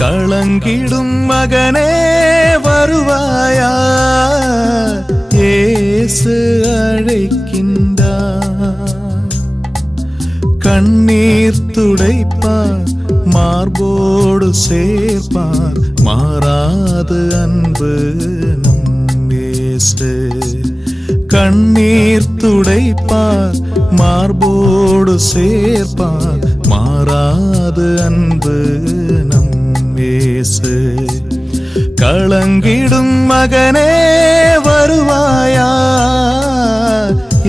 களங்கிடும் மகனே வருவாயா, இயேசு அழைக்கின்றார். கண்ணீர் துடைப்பார், மார்போடு சேர்ப்பார், மாறாது அன்பு நம் இயேசு. கண்ணீர் துடைப்பார், மார்போடு சேர்ப்பார், மாறாது அன்பு நம் இயேசு. களங்கிடும் மகனே வருவாயா,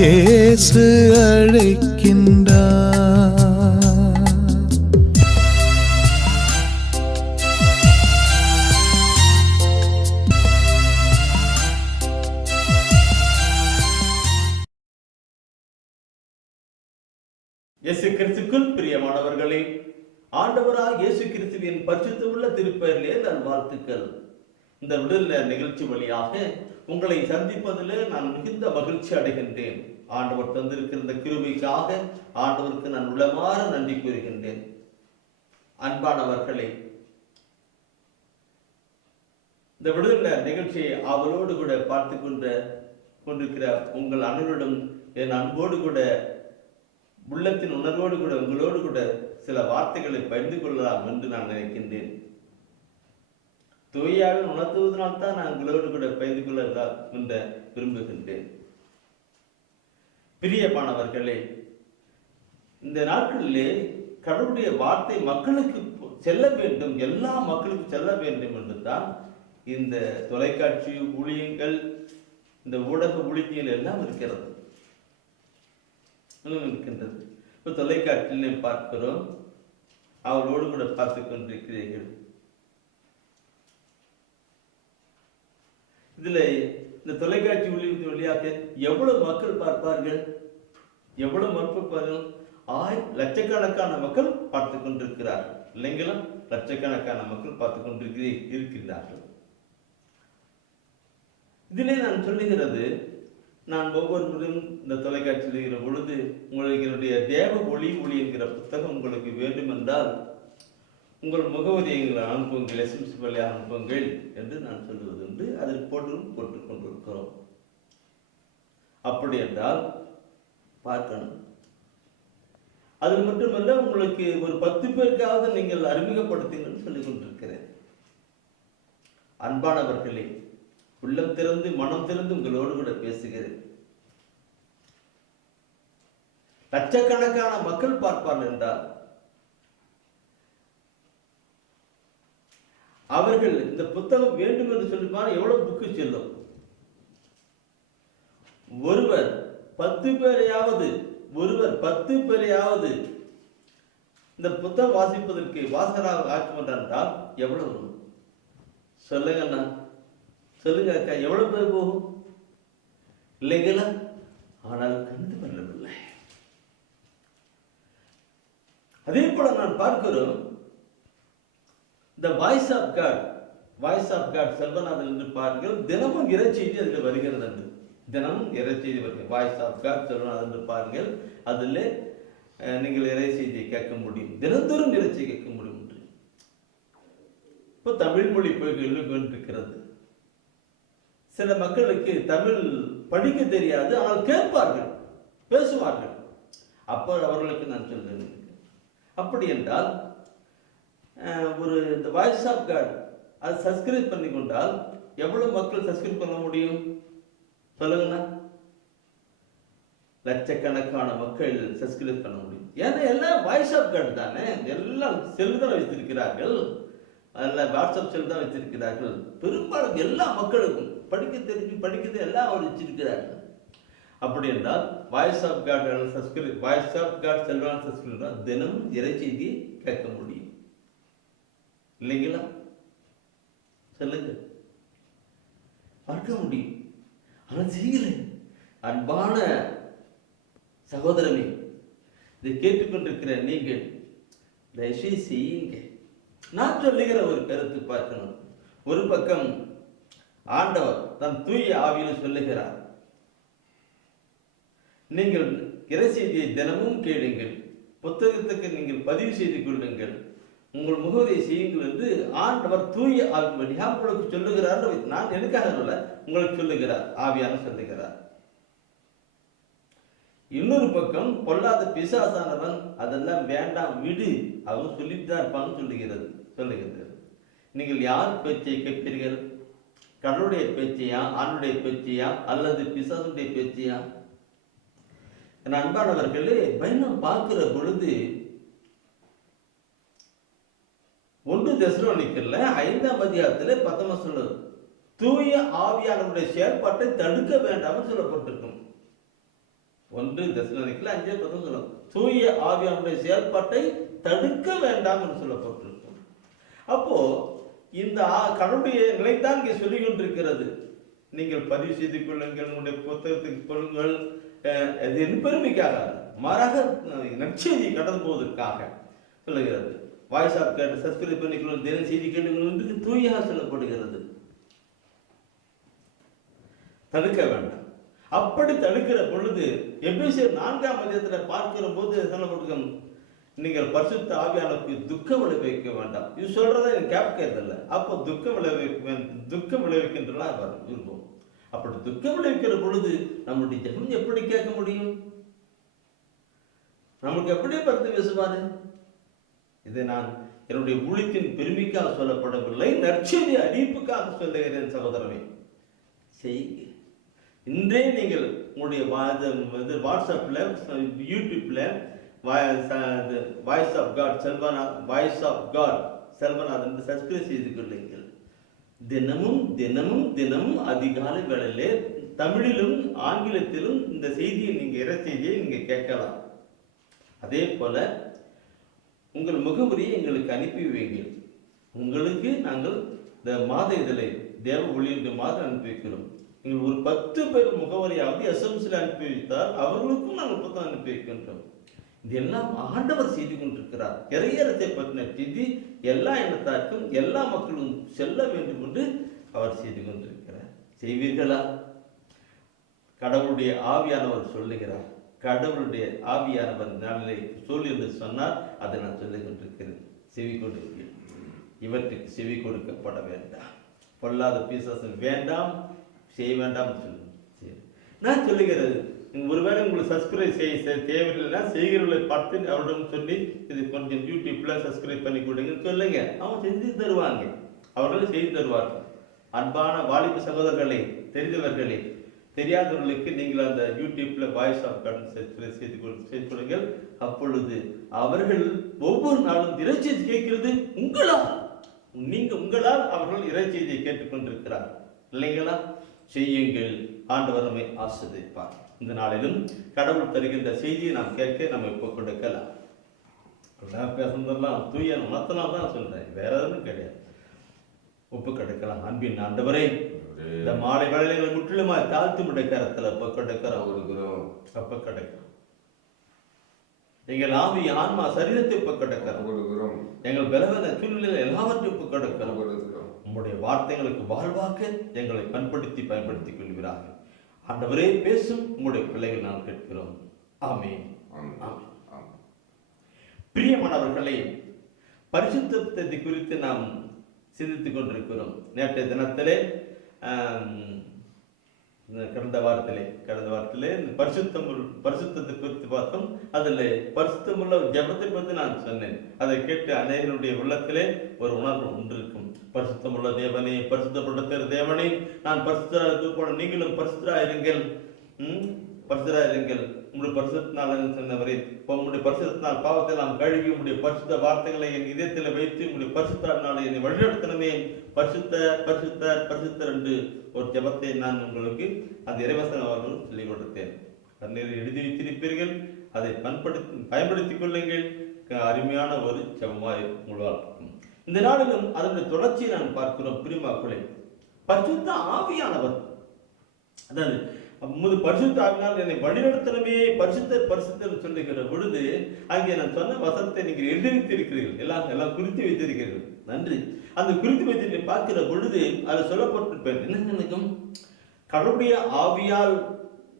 இயேசு அழைக்கின்றார். இயேசு கிறிஸ்துக்குள் பிரியமானவர்களே, ஆண்டவராக இயேசு கிறிஸ்துவின் பரிசுத்தமுள்ள திருப்பெயரிலே நான் வாழ்த்துக்கள். இந்த விடுதலை நிகழ்ச்சி வழியாக உங்களை சந்திப்பதில் நான் மிகுந்த மகிழ்ச்சி அடைகின்றேன். ஆண்டவர் தந்திருக்கிற இந்த கிருபைக்காக ஆண்டவருக்கு நான் உள்ளமாற நன்றி கூறுகின்றேன். அன்பானவர்களே, இந்த விடுதலை நிகழ்ச்சியை அவளோடு கூட பார்த்து கொண்டிருக்கிற உங்கள் அனைவரிடம் என் அன்போடு கூட உள்ளத்தின் உணர்வோடு கூட உங்களோடு கூட சில வார்த்தைகளை பகிர்ந்து கொள்ளலாம் என்று நான் நினைக்கின்றேன். தூயாக உணர்த்துவதனால்தான் நான் உங்களோடு கூட பகிர்ந்து கொள்ளலாம் என்று விரும்புகின்றேன். பிரியமானவர்களே, இந்த நாட்களிலே கடவுளுடைய வார்த்தை மக்களுக்கு செல்ல வேண்டும், எல்லா மக்களுக்கும் செல்ல வேண்டும் என்று தான் இந்த தொலைக்காட்சி ஊழியங்கள், இந்த ஊடக ஊழியங்கள் எல்லாம் இருக்கிறது இருக்கின்றது. இப்போ தொலைக்காட்சியில் பார்க்கிறோம், அவரோடு கூட பார்த்து கொண்டிருக்கிறீர்கள். இதுல இந்த தொலைக்காட்சி ஊழியத்தின் வழியாக எவ்வளவு மக்கள் பார்ப்பார்கள், எவ்வளவு மக்கள், லட்சக்கணக்கான மக்கள் பார்த்து கொண்டிருக்கிறார்கள் இல்லைங்களா? லட்சக்கணக்கான மக்கள் பார்த்து கொண்டிருக்கிறார்கள். இதிலே நான் சொல்லுகிறது, நான் ஒவ்வொரு முறையும் இந்த தொலைக்காட்சியில் இருக்கிற பொழுது உங்களுக்கு என்னுடைய தேவ ஒளி என்கிற புத்தகம் உங்களுக்கு வேண்டும் என்றால் உங்கள் முகவரியை அனுப்புங்கள், எஸ்எம்எஸ் வழியாக அனுப்புங்கள் என்று நான் சொல்லுவது என்று அதில் போட்டுக் கொண்டிருக்கிறோம். அப்படி என்றால் பார்க்கணும். அது மட்டுமல்ல, உங்களுக்கு ஒரு 10 பேருக்காவது நீங்கள் அறிமுகப்படுத்துங்கள் சொல்லிக் கொண்டிருக்கிறேன். அன்பானவர்களே, உள்ளம் திறந்து மனம் திறந்து உங்களோடு கூட பேசுகிறேன். லட்சக்கணக்கான மக்கள் பார்ப்பார்கள் என்றால் அவர்கள் இந்த புத்தகம் வேண்டும் என்று சொல்லிப்பார். எவ்வளவு புக்கு செல்லும்? ஒருவர் 10 பேரையாவது இந்த புத்தகம் வாசிப்பதற்கு வாசகராக ஆக்கும் என்றால் எவ்வளவு சொல்லுங்கண்ணா, சொல்லுங்க அக்கா, எவ்வளவு பேர் போகும் இல்லைங்களா? ஆனால் கண்டு வரவில்லை. அதே போல நான் பார்க்கிறோம், இந்த வாய்ஸ் ஆஃப் காட் செல்வநாதன் என்று பாருங்கள், தினமும் இறைச்செய்தி அதில் வருகிறது என்று, தினமும் இறைச்செய்தி வருகிறது. வாய்ஸ் ஆஃப் காட் செல்வநாதன் என்று பாருங்கள், அதில் நீங்கள் இறை செய்தியை கேட்க முடியும், தினந்தோறும் இறைச்சி கேட்க முடியும் என்று. இப்போ தமிழ் மொழி கொண்டிருக்கிறது. சில மக்களுக்கு தமிழ் படிக்க தெரியாது, ஆனால் கேட்பார்கள், பேசுவார்கள். அப்போ அவர்களுக்கு நான் சொல்றேன், அப்படி என்றால் ஒரு இந்த வாய்ஸ் ஆஃப் காட் அது சப்ஸ்கிரைப் பண்ணி கொண்டால் எவ்வளவு மக்கள் சப்ஸ்கிரைப் பண்ண முடியும் சொல்லுங்கண்ணா? லட்சக்கணக்கான மக்கள் சப்ஸ்கிரைப் பண்ண முடியும். ஏன்னா எல்லாம் வாய்ஸ் ஆஃப் காட் தானே, எல்லாம் செல்தான் வைத்திருக்கிறார்கள், அதில் வாட்ஸ்அப் செல் தான் வைத்திருக்கிறார்கள். பெரும்பாலும் எல்லா மக்களுக்கும் படிக்கிறது எல்லாம் அவர் வச்சிருக்கிறார்கள். அப்படி என்றால் வாய்ஸ் ஆஃப் காட் செல்வான் சப்ஸ்கிரைப் தினமும் இறை செய்தி கேட்க முடியும் இல்லைங்களா? சொல்லுங்க, பார்க்க முடியும். ஆனால் செய்யல. அன்பான சகோதரமே, இதை கேட்டுக்கொண்டிருக்கிற நீங்கள் தயவுசெய்து செய்யுங்க. நான் சொல்லுகிற ஒரு கருத்து பார்க்கணும். ஒரு பக்கம் ஆண்டவர் தன் தூய ஆவியில் சொல்லுகிறார், நீங்கள் இறை செய்தியை தினமும் கேளுங்கள், புத்தகத்துக்கு நீங்கள் பதிவு செய்து கொள்ளுங்கள், உங்கள் முகவரியை செய்யுங்கள் என்று ஆண்டவர் தூய ஆவியாக உங்களுக்கு சொல்லுகிறார். நான் எனக்காக அல்ல, உங்களுக்கு சொல்லுகிறார், ஆவியான சொல்லுகிறார். இன்னொரு பக்கம் பொல்லாத பிசாசானவன் அதெல்லாம் வேண்டாம் விடு, அவன் சொல்லிட்டு தான் இருப்பான்னு சொல்லுகிறது. நீங்கள் யார் பேச்சை கேட்பீர்கள்? கடவுளுடைய பேச்சையா, ஆணுடைய பேச்சையா, அல்லது பிசாசுடைய பேச்சையா? என் அன்பானவர்களே, பயணம் பார்க்கிற பொழுது 1 தெசலோனிக்கேயர்ல 5ஆம் அதிகாரத்தில் 10 சொல்லுது, தூய ஆவியானவருடைய செயல்பாட்டை தடுக்க வேண்டாம்னு சொல்லப்பட்டிருக்கும். 1 தெசலோனிக்கேயர்ல 5:10 சொல்லும், தூய ஆவியானவருடைய செயல்பாட்டை தடுக்க வேண்டாம் என்று சொல்லப்பட்டிருக்கும். அப்போ இந்த கடவுளுடைய நிலைத்தான் இங்கே சொல்லிக் கொண்டிருக்கிறது. நீங்கள் பதிவு செய்து கொள்ளுங்கள், உங்களுடைய புத்தகத்துக்கு கொள்ளுங்கள், இது பெருமைக்காக, மாறாக நற்செய்தி கடந்து போவதற்காக சொல்லுகிறது. வாய்ஸ் ஆஃப் காட் சப்ஸ்கிரைப் பண்ணிக்கொள்ளும், தின செய்தி கேட்டுக்கொள்ளும் என்று தூயாக சொல்லப்படுகிறது. தடுக்க வேண்டாம். அப்படி தடுக்கிற பொழுது எபேசியர் 4ஆம் அதிகாரத்தில் பார்க்கிற போது சொல்லப்பட்டிருக்கும், நீங்கள் பரிசுத்த ஆவியானவருக்கு துக்கம் விளைவிக்க வேண்டாம். இது சொல்றதை எனக்கு கேட்கறதில்லை. அப்போ துக்கம் விளைவிக்கின்றன விரும்பும். அப்படி துக்கம் விளைவிக்கிற பொழுது நம்முடைய ஜெபம் எப்படி கேட்க முடியும்? நமக்கு எப்படி பரிந்து பேசுவாரு? இதை நான் என்னுடைய ஊழியத்தின் பெருமைக்காக சொல்லப்படவில்லை, நற்செய்தி அறிவிப்புக்காக சொல்லுகிறேன். சகோதரனை செய்யுங்க. இன்றே நீங்கள் உங்களுடைய வாட்ஸ்அப்ல, யூடியூப்ல voice of God Selvanathan subscribe செய்து கொள்ளுங்கள். தினமும் அதிகாலை வேளையிலே தமிழிலும் ஆங்கிலத்திலும் இந்த செய்தியை நீங்க இறைச்செய்தியை நீங்க கேட்கலாம். அதே போல உங்கள் முகவரியை எங்களுக்கு அனுப்பி வைங்கள். உங்களுக்கு நாங்கள் இந்த மாத இதழை தேவ ஒளியின் மாதம் அனுப்பி வைக்கிறோம். நீங்கள் ஒரு 10 பேர் முகவரியாவது எஸ்எம்சியில் அனுப்பி வைத்தால் அவர்களுக்கும் நாங்கள் புத்தகம் அனுப்பி வைக்கின்றோம். இதெல்லாம் ஆண்டவர் செய்து கொண்டிருக்கிறார். இறையறத்தை பற்றின செய்தி எல்லா இனத்தாருக்கும் எல்லா மக்களும் செல்ல வேண்டும் என்று அவர் செய்து கொண்டிருக்கிறார். செய்வீர்களா? கடவுளுடைய ஆவியானவர் சொல்லுகிறார். கடவுளுடைய ஆவியானவர் நாளிலே சொல் என்று சொன்னார். அதை நான் சொல்லிக் கொண்டிருக்கிறேன். செவி கொடுங்கள். இவற்றுக்கு செவி கொடுக்கப்பட வேண்டாம். பொல்லாத பிசாசு வேண்டாம், செய்ய வேண்டாம் நான் சொல்லுகிறது. ஒருவேளை உங்களுக்கு சப்ஸ்கிரைப் செய்ய தேவையில்லைன்னா செய்கிறவர்களை பார்த்து அவரிடம் சொல்லி இது கொஞ்சம் யூடியூப்ல சப்ஸ்கிரைப் பண்ணி கொடுங்கன்னு சொல்லுங்க. அவங்க செஞ்சு தருவாங்க, அவர்களும் செய்து தருவார்கள். அன்பான வாலிப சகோதரர்களே, தெரிந்தவர்களே, தெரியாதவர்களுக்கு நீங்கள் அந்த யூடியூப்ல வாய்ஸ் ஆஃப் காட் சப்ஸ்கிரைப் செய்து கொடுங்கள். அப்பொழுது அவர்கள் ஒவ்வொரு நாளும் இறைச்செய்தி கேட்கிறது உங்களால் அவர்கள் இறைச்செய்தியை கேட்டுக்கொண்டிருக்கிறார் இல்லைங்களா? செய்யுங்கள். ஆண்டவர் நம்மை ஆசீர்வதிப்பார். இந்த நாளிலும் கடவுள் தருகின்ற செய்தியை நாம் கேட்க நம்ம இப்போ கொடுக்கலாம். பேசுனதெல்லாம் தூய மனத்தெல்லாம் தான் சொல்றேன், வேற எதுவும் கிடையாது. ஒப்பு கொடுக்கலாம். அன்பின் ஆண்டவரே, இந்த மாலை வேளைகளை முற்றிலுமா தாழ்த்து முடைக்கரத்துல ஒப்பு கொடுக்கிறோம். ஒப்பு கொடுக்கிறோம். எங்கள் ஆவி ஆன்மா சரீரத்தை ஒப்பு கொடுக்கிறோம். எங்கள் பலவீன சூழ்நிலையில் எல்லாவற்றையும் ஒப்பு கொடுக்கிறோம். உம்முடைய வார்த்தைகளுக்கு வாழ்வாக்க எங்களை பயன்படுத்திக் கொள்கிறார்கள். ஆண்டவரே, பேசும் உம்முடைய பிள்ளைகள் நான் கேட்கிறோம். ஆமென். பிரியமானவர்களே, பரிசுத்தத்தை குறித்து நாம் சிந்தித்துக் கொண்டிருக்கிறோம். நேற்றைய தினத்திலே கடந்த வாரத்திலே இந்த பரிசுத்தத்தை குறித்து பார்த்தோம். அதில் பரிசுத்தமுள்ள ஜெபத்தை பற்றி நான் சொன்னேன். அதை கேட்டு அநேகருடைய உள்ளத்திலே ஒரு உணர்வு ஒன்று இருக்கும். பரிசுத்தமுள்ள தேவனே, பரிசுத்தப்படுத்துகிற தேவனே, நான் பரிசுத்தராக போல நீங்களும் பரிசுத்தராயிருங்கள், பரிசுத்தராயிருங்கள். உங்களுடைய பரிசுத்தினால் சொன்னவரே, உங்களுடைய பரிசுத்தினால் பாவத்தை நாம் கழுவி உங்களுடைய பரிசுத்த வார்த்தைகளை என் இதயத்தில் வைத்து உங்களுடைய பரிசுத்தால் என்னை வழிநடத்தினமே. பரிசுத்தர் என்று ஒரு ஜெபத்தை நான் உங்களுக்கு அந்த இறைவசன அவர்கள் சொல்லிக் கொடுத்தேன். கண்ணீரை எழுதி வைத்திருப்பீர்கள், அதை பயன்படுத்திக் கொள்ளுங்கள். அருமையான ஒரு ஜெபமாய் உருவாக்கும். இந்த நாளிலும் அதனுடைய தொடர்ச்சியை நான் பார்க்கிறோம். பிரியமாக்களே, பரிசுத்த ஆவியானவர், அதாவது பரிசுத்த ஆவியானவர் என்னை வழிநடத்தனமே பரிசுத்தர் சொல்லுகிற பொழுது அங்கே நான் சொன்ன வசனத்தை நீங்கள் எழுதி வைத்திருக்கிறீர்கள், எல்லாம் குறித்து வைத்திருக்கிறீர்கள். நன்றி. அந்த குறித்து வைத்து பார்க்கிற பொழுது அது சொல்லப்பட்டிருப்பேன். என்ன நினைக்கும்? கடவுளுடைய ஆவியால்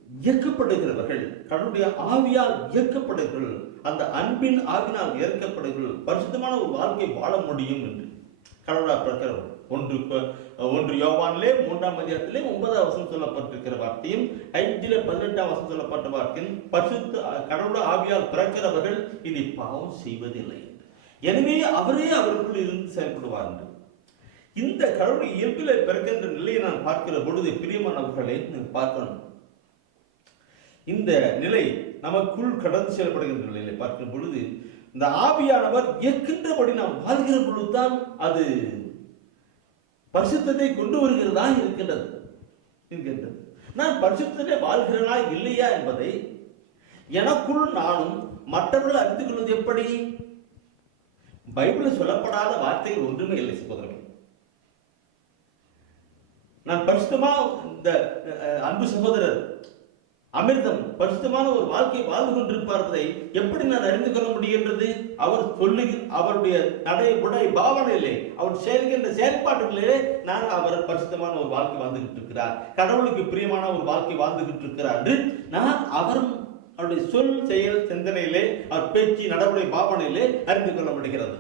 இயக்கப்படுகிறவர்கள், கடவுளுடைய ஆவியால் இயக்கப்படுகிறவர்கள், அந்த அன்பின் ஆவினால் இயக்கப்படுகிறவர்கள் பரிசுத்தமான ஒரு வாழ்க்கை வாழ முடியும் என்று கடவுளா பிறக்கிறவர்கள். ஒன்று யோவானிலே 3ஆம் அதிகாரத்திலே 9ஆம் வசனம் சொல்லப்பட்டிருக்கிற வார்த்தையும் 5 18ஆம் வசனம் சொல்லப்பட்ட வார்த்தையும் பரிசுத்த கடவுள ஆவியால் பிறக்கிறவர்கள் இனி பாவம் செய்வதில்லை. எனவே அவரே அவருக்குள் இருந்து செயல்படுவார் என்று இந்த கடவுள் இயல்பில பிறக்கின்ற நிலையை நான் பார்க்கிற பொழுது பிரியமானவர்களை பார்க்கணும். இந்த நிலை நமக்குள் கடந்து செல்லப்படுகின்ற நிலையை பார்க்கும் பொழுது இந்த ஆவியானவர் இயக்கின்றபடி நாம் வாழ்கிற பொழுதுதான் அது பரிசுத்தத்தை கொண்டு வருகிறதா இருக்கின்றது. நான் பரிசுத்தத்தை வாழ்கிறனா இல்லையா என்பதை எனக்குள் நானும் மற்றவர்கள் அறிந்து கொள்வது எப்படி? பைபிளில் சொல்லப்படாத வார்த்தைகள் ஒன்றுமே இல்லை சகோதரர்கள். நான் பரிசுத்தமா இந்த அன்பு சகோதரர் அமிர்தம் பரிசுத்தமான ஒரு வாழ்க்கை வாழ்ந்து கொண்டிருப்பதை எப்படி நான் அறிந்து கொள்ள முடிகின்றது? அவர் அவருடைய நடை உடை பாவனையிலே, அவர் செயல்கின்ற செயல்பாடுகளிலே நான் அவர் பரிசுத்தமான ஒரு வாழ்க்கை வாழ்ந்துகிட்டு இருக்கிறார், கடவுளுக்கு பிரியமான ஒரு வாழ்க்கை வாழ்ந்துகிட்டு இருக்கிறார் என்று நான் அவருடைய சொல் செயல் சிந்தனையிலே, அவர் பேச்சு நடவடிக்கை பாவனையிலே அறிந்து கொள்ள முடிகிறது.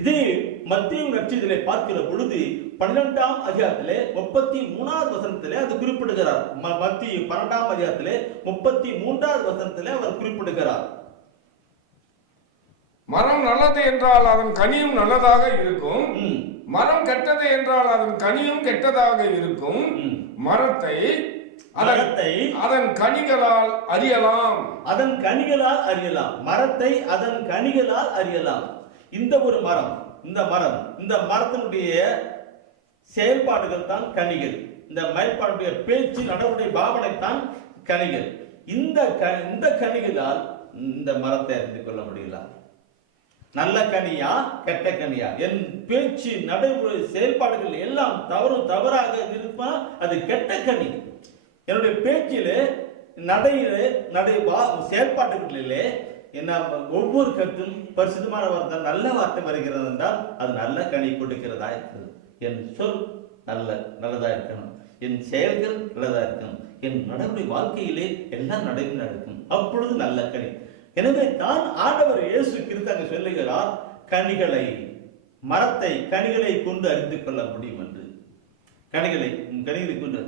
இதே மத்தேயு நற்செய்தியிலே பார்க்கிற பொழுது 12ஆம் அதிகாரத்திலே 33ஆவது வசனத்திலே அது குறிப்பிடுகிறார். மத்தேயு 12ஆம் அதிகாரத்திலே 33ஆவது வசனத்திலே அவர் குறிப்பிடுகிறார். மரம் நல்லது என்றால் அதன் கனியும் நல்லதாக இருக்கும், மரம் கெட்டது என்றால் அதன் கனியும் கெட்டதாக இருக்கும். மரத்தை அதன் கனிகளால் அறியலாம். அதன் கனிகளால் அறியலாம். மரத்தை அதன் கனிகளால் அறியலாம். இந்த ஒரு மரம், இந்த மரத்தினுடைய செயல்பாடுகள் தான் கனிகள். இந்த மயற்பாடுடைய பேச்சு நடவடிக்கை பாவனை தான் கனிகள். இந்த கனிகளால் இந்த மரத்தை அறிந்து கொள்ள முடியல. நல்ல கனியா கெட்ட கனியா? என் பேச்சு நடைமுறை செயல்பாடுகள் எல்லாம் தவறாக இருப்பா, அது கெட்ட கனி. என்னுடைய பேச்சிலே நடை செயல்பாடுகளிலே என்ன ஒவ்வொரு கருத்தும் பரிசுத்தமான வார்த்தை நல்ல வார்த்தை வருகிறது என்றால் அது நல்ல கனி கொடுக்கிறதா இருக்கிறது. என் சொல் நல்லதா இருக்கணும், என் செயல்கள் நல்லதா இருக்கணும், என் நடைமுறை வாழ்க்கையிலே எல்லாம் நடைமுறை இருக்கும், அப்பொழுது நல்ல கனி. எனவே தான் ஆண்டவர் இயேசு கிறிஸ்து சொல்லுகிறார், கனிகளை கொண்டு அறிந்து கொள்ள முடியும் என்று. கனிகளை கொண்டு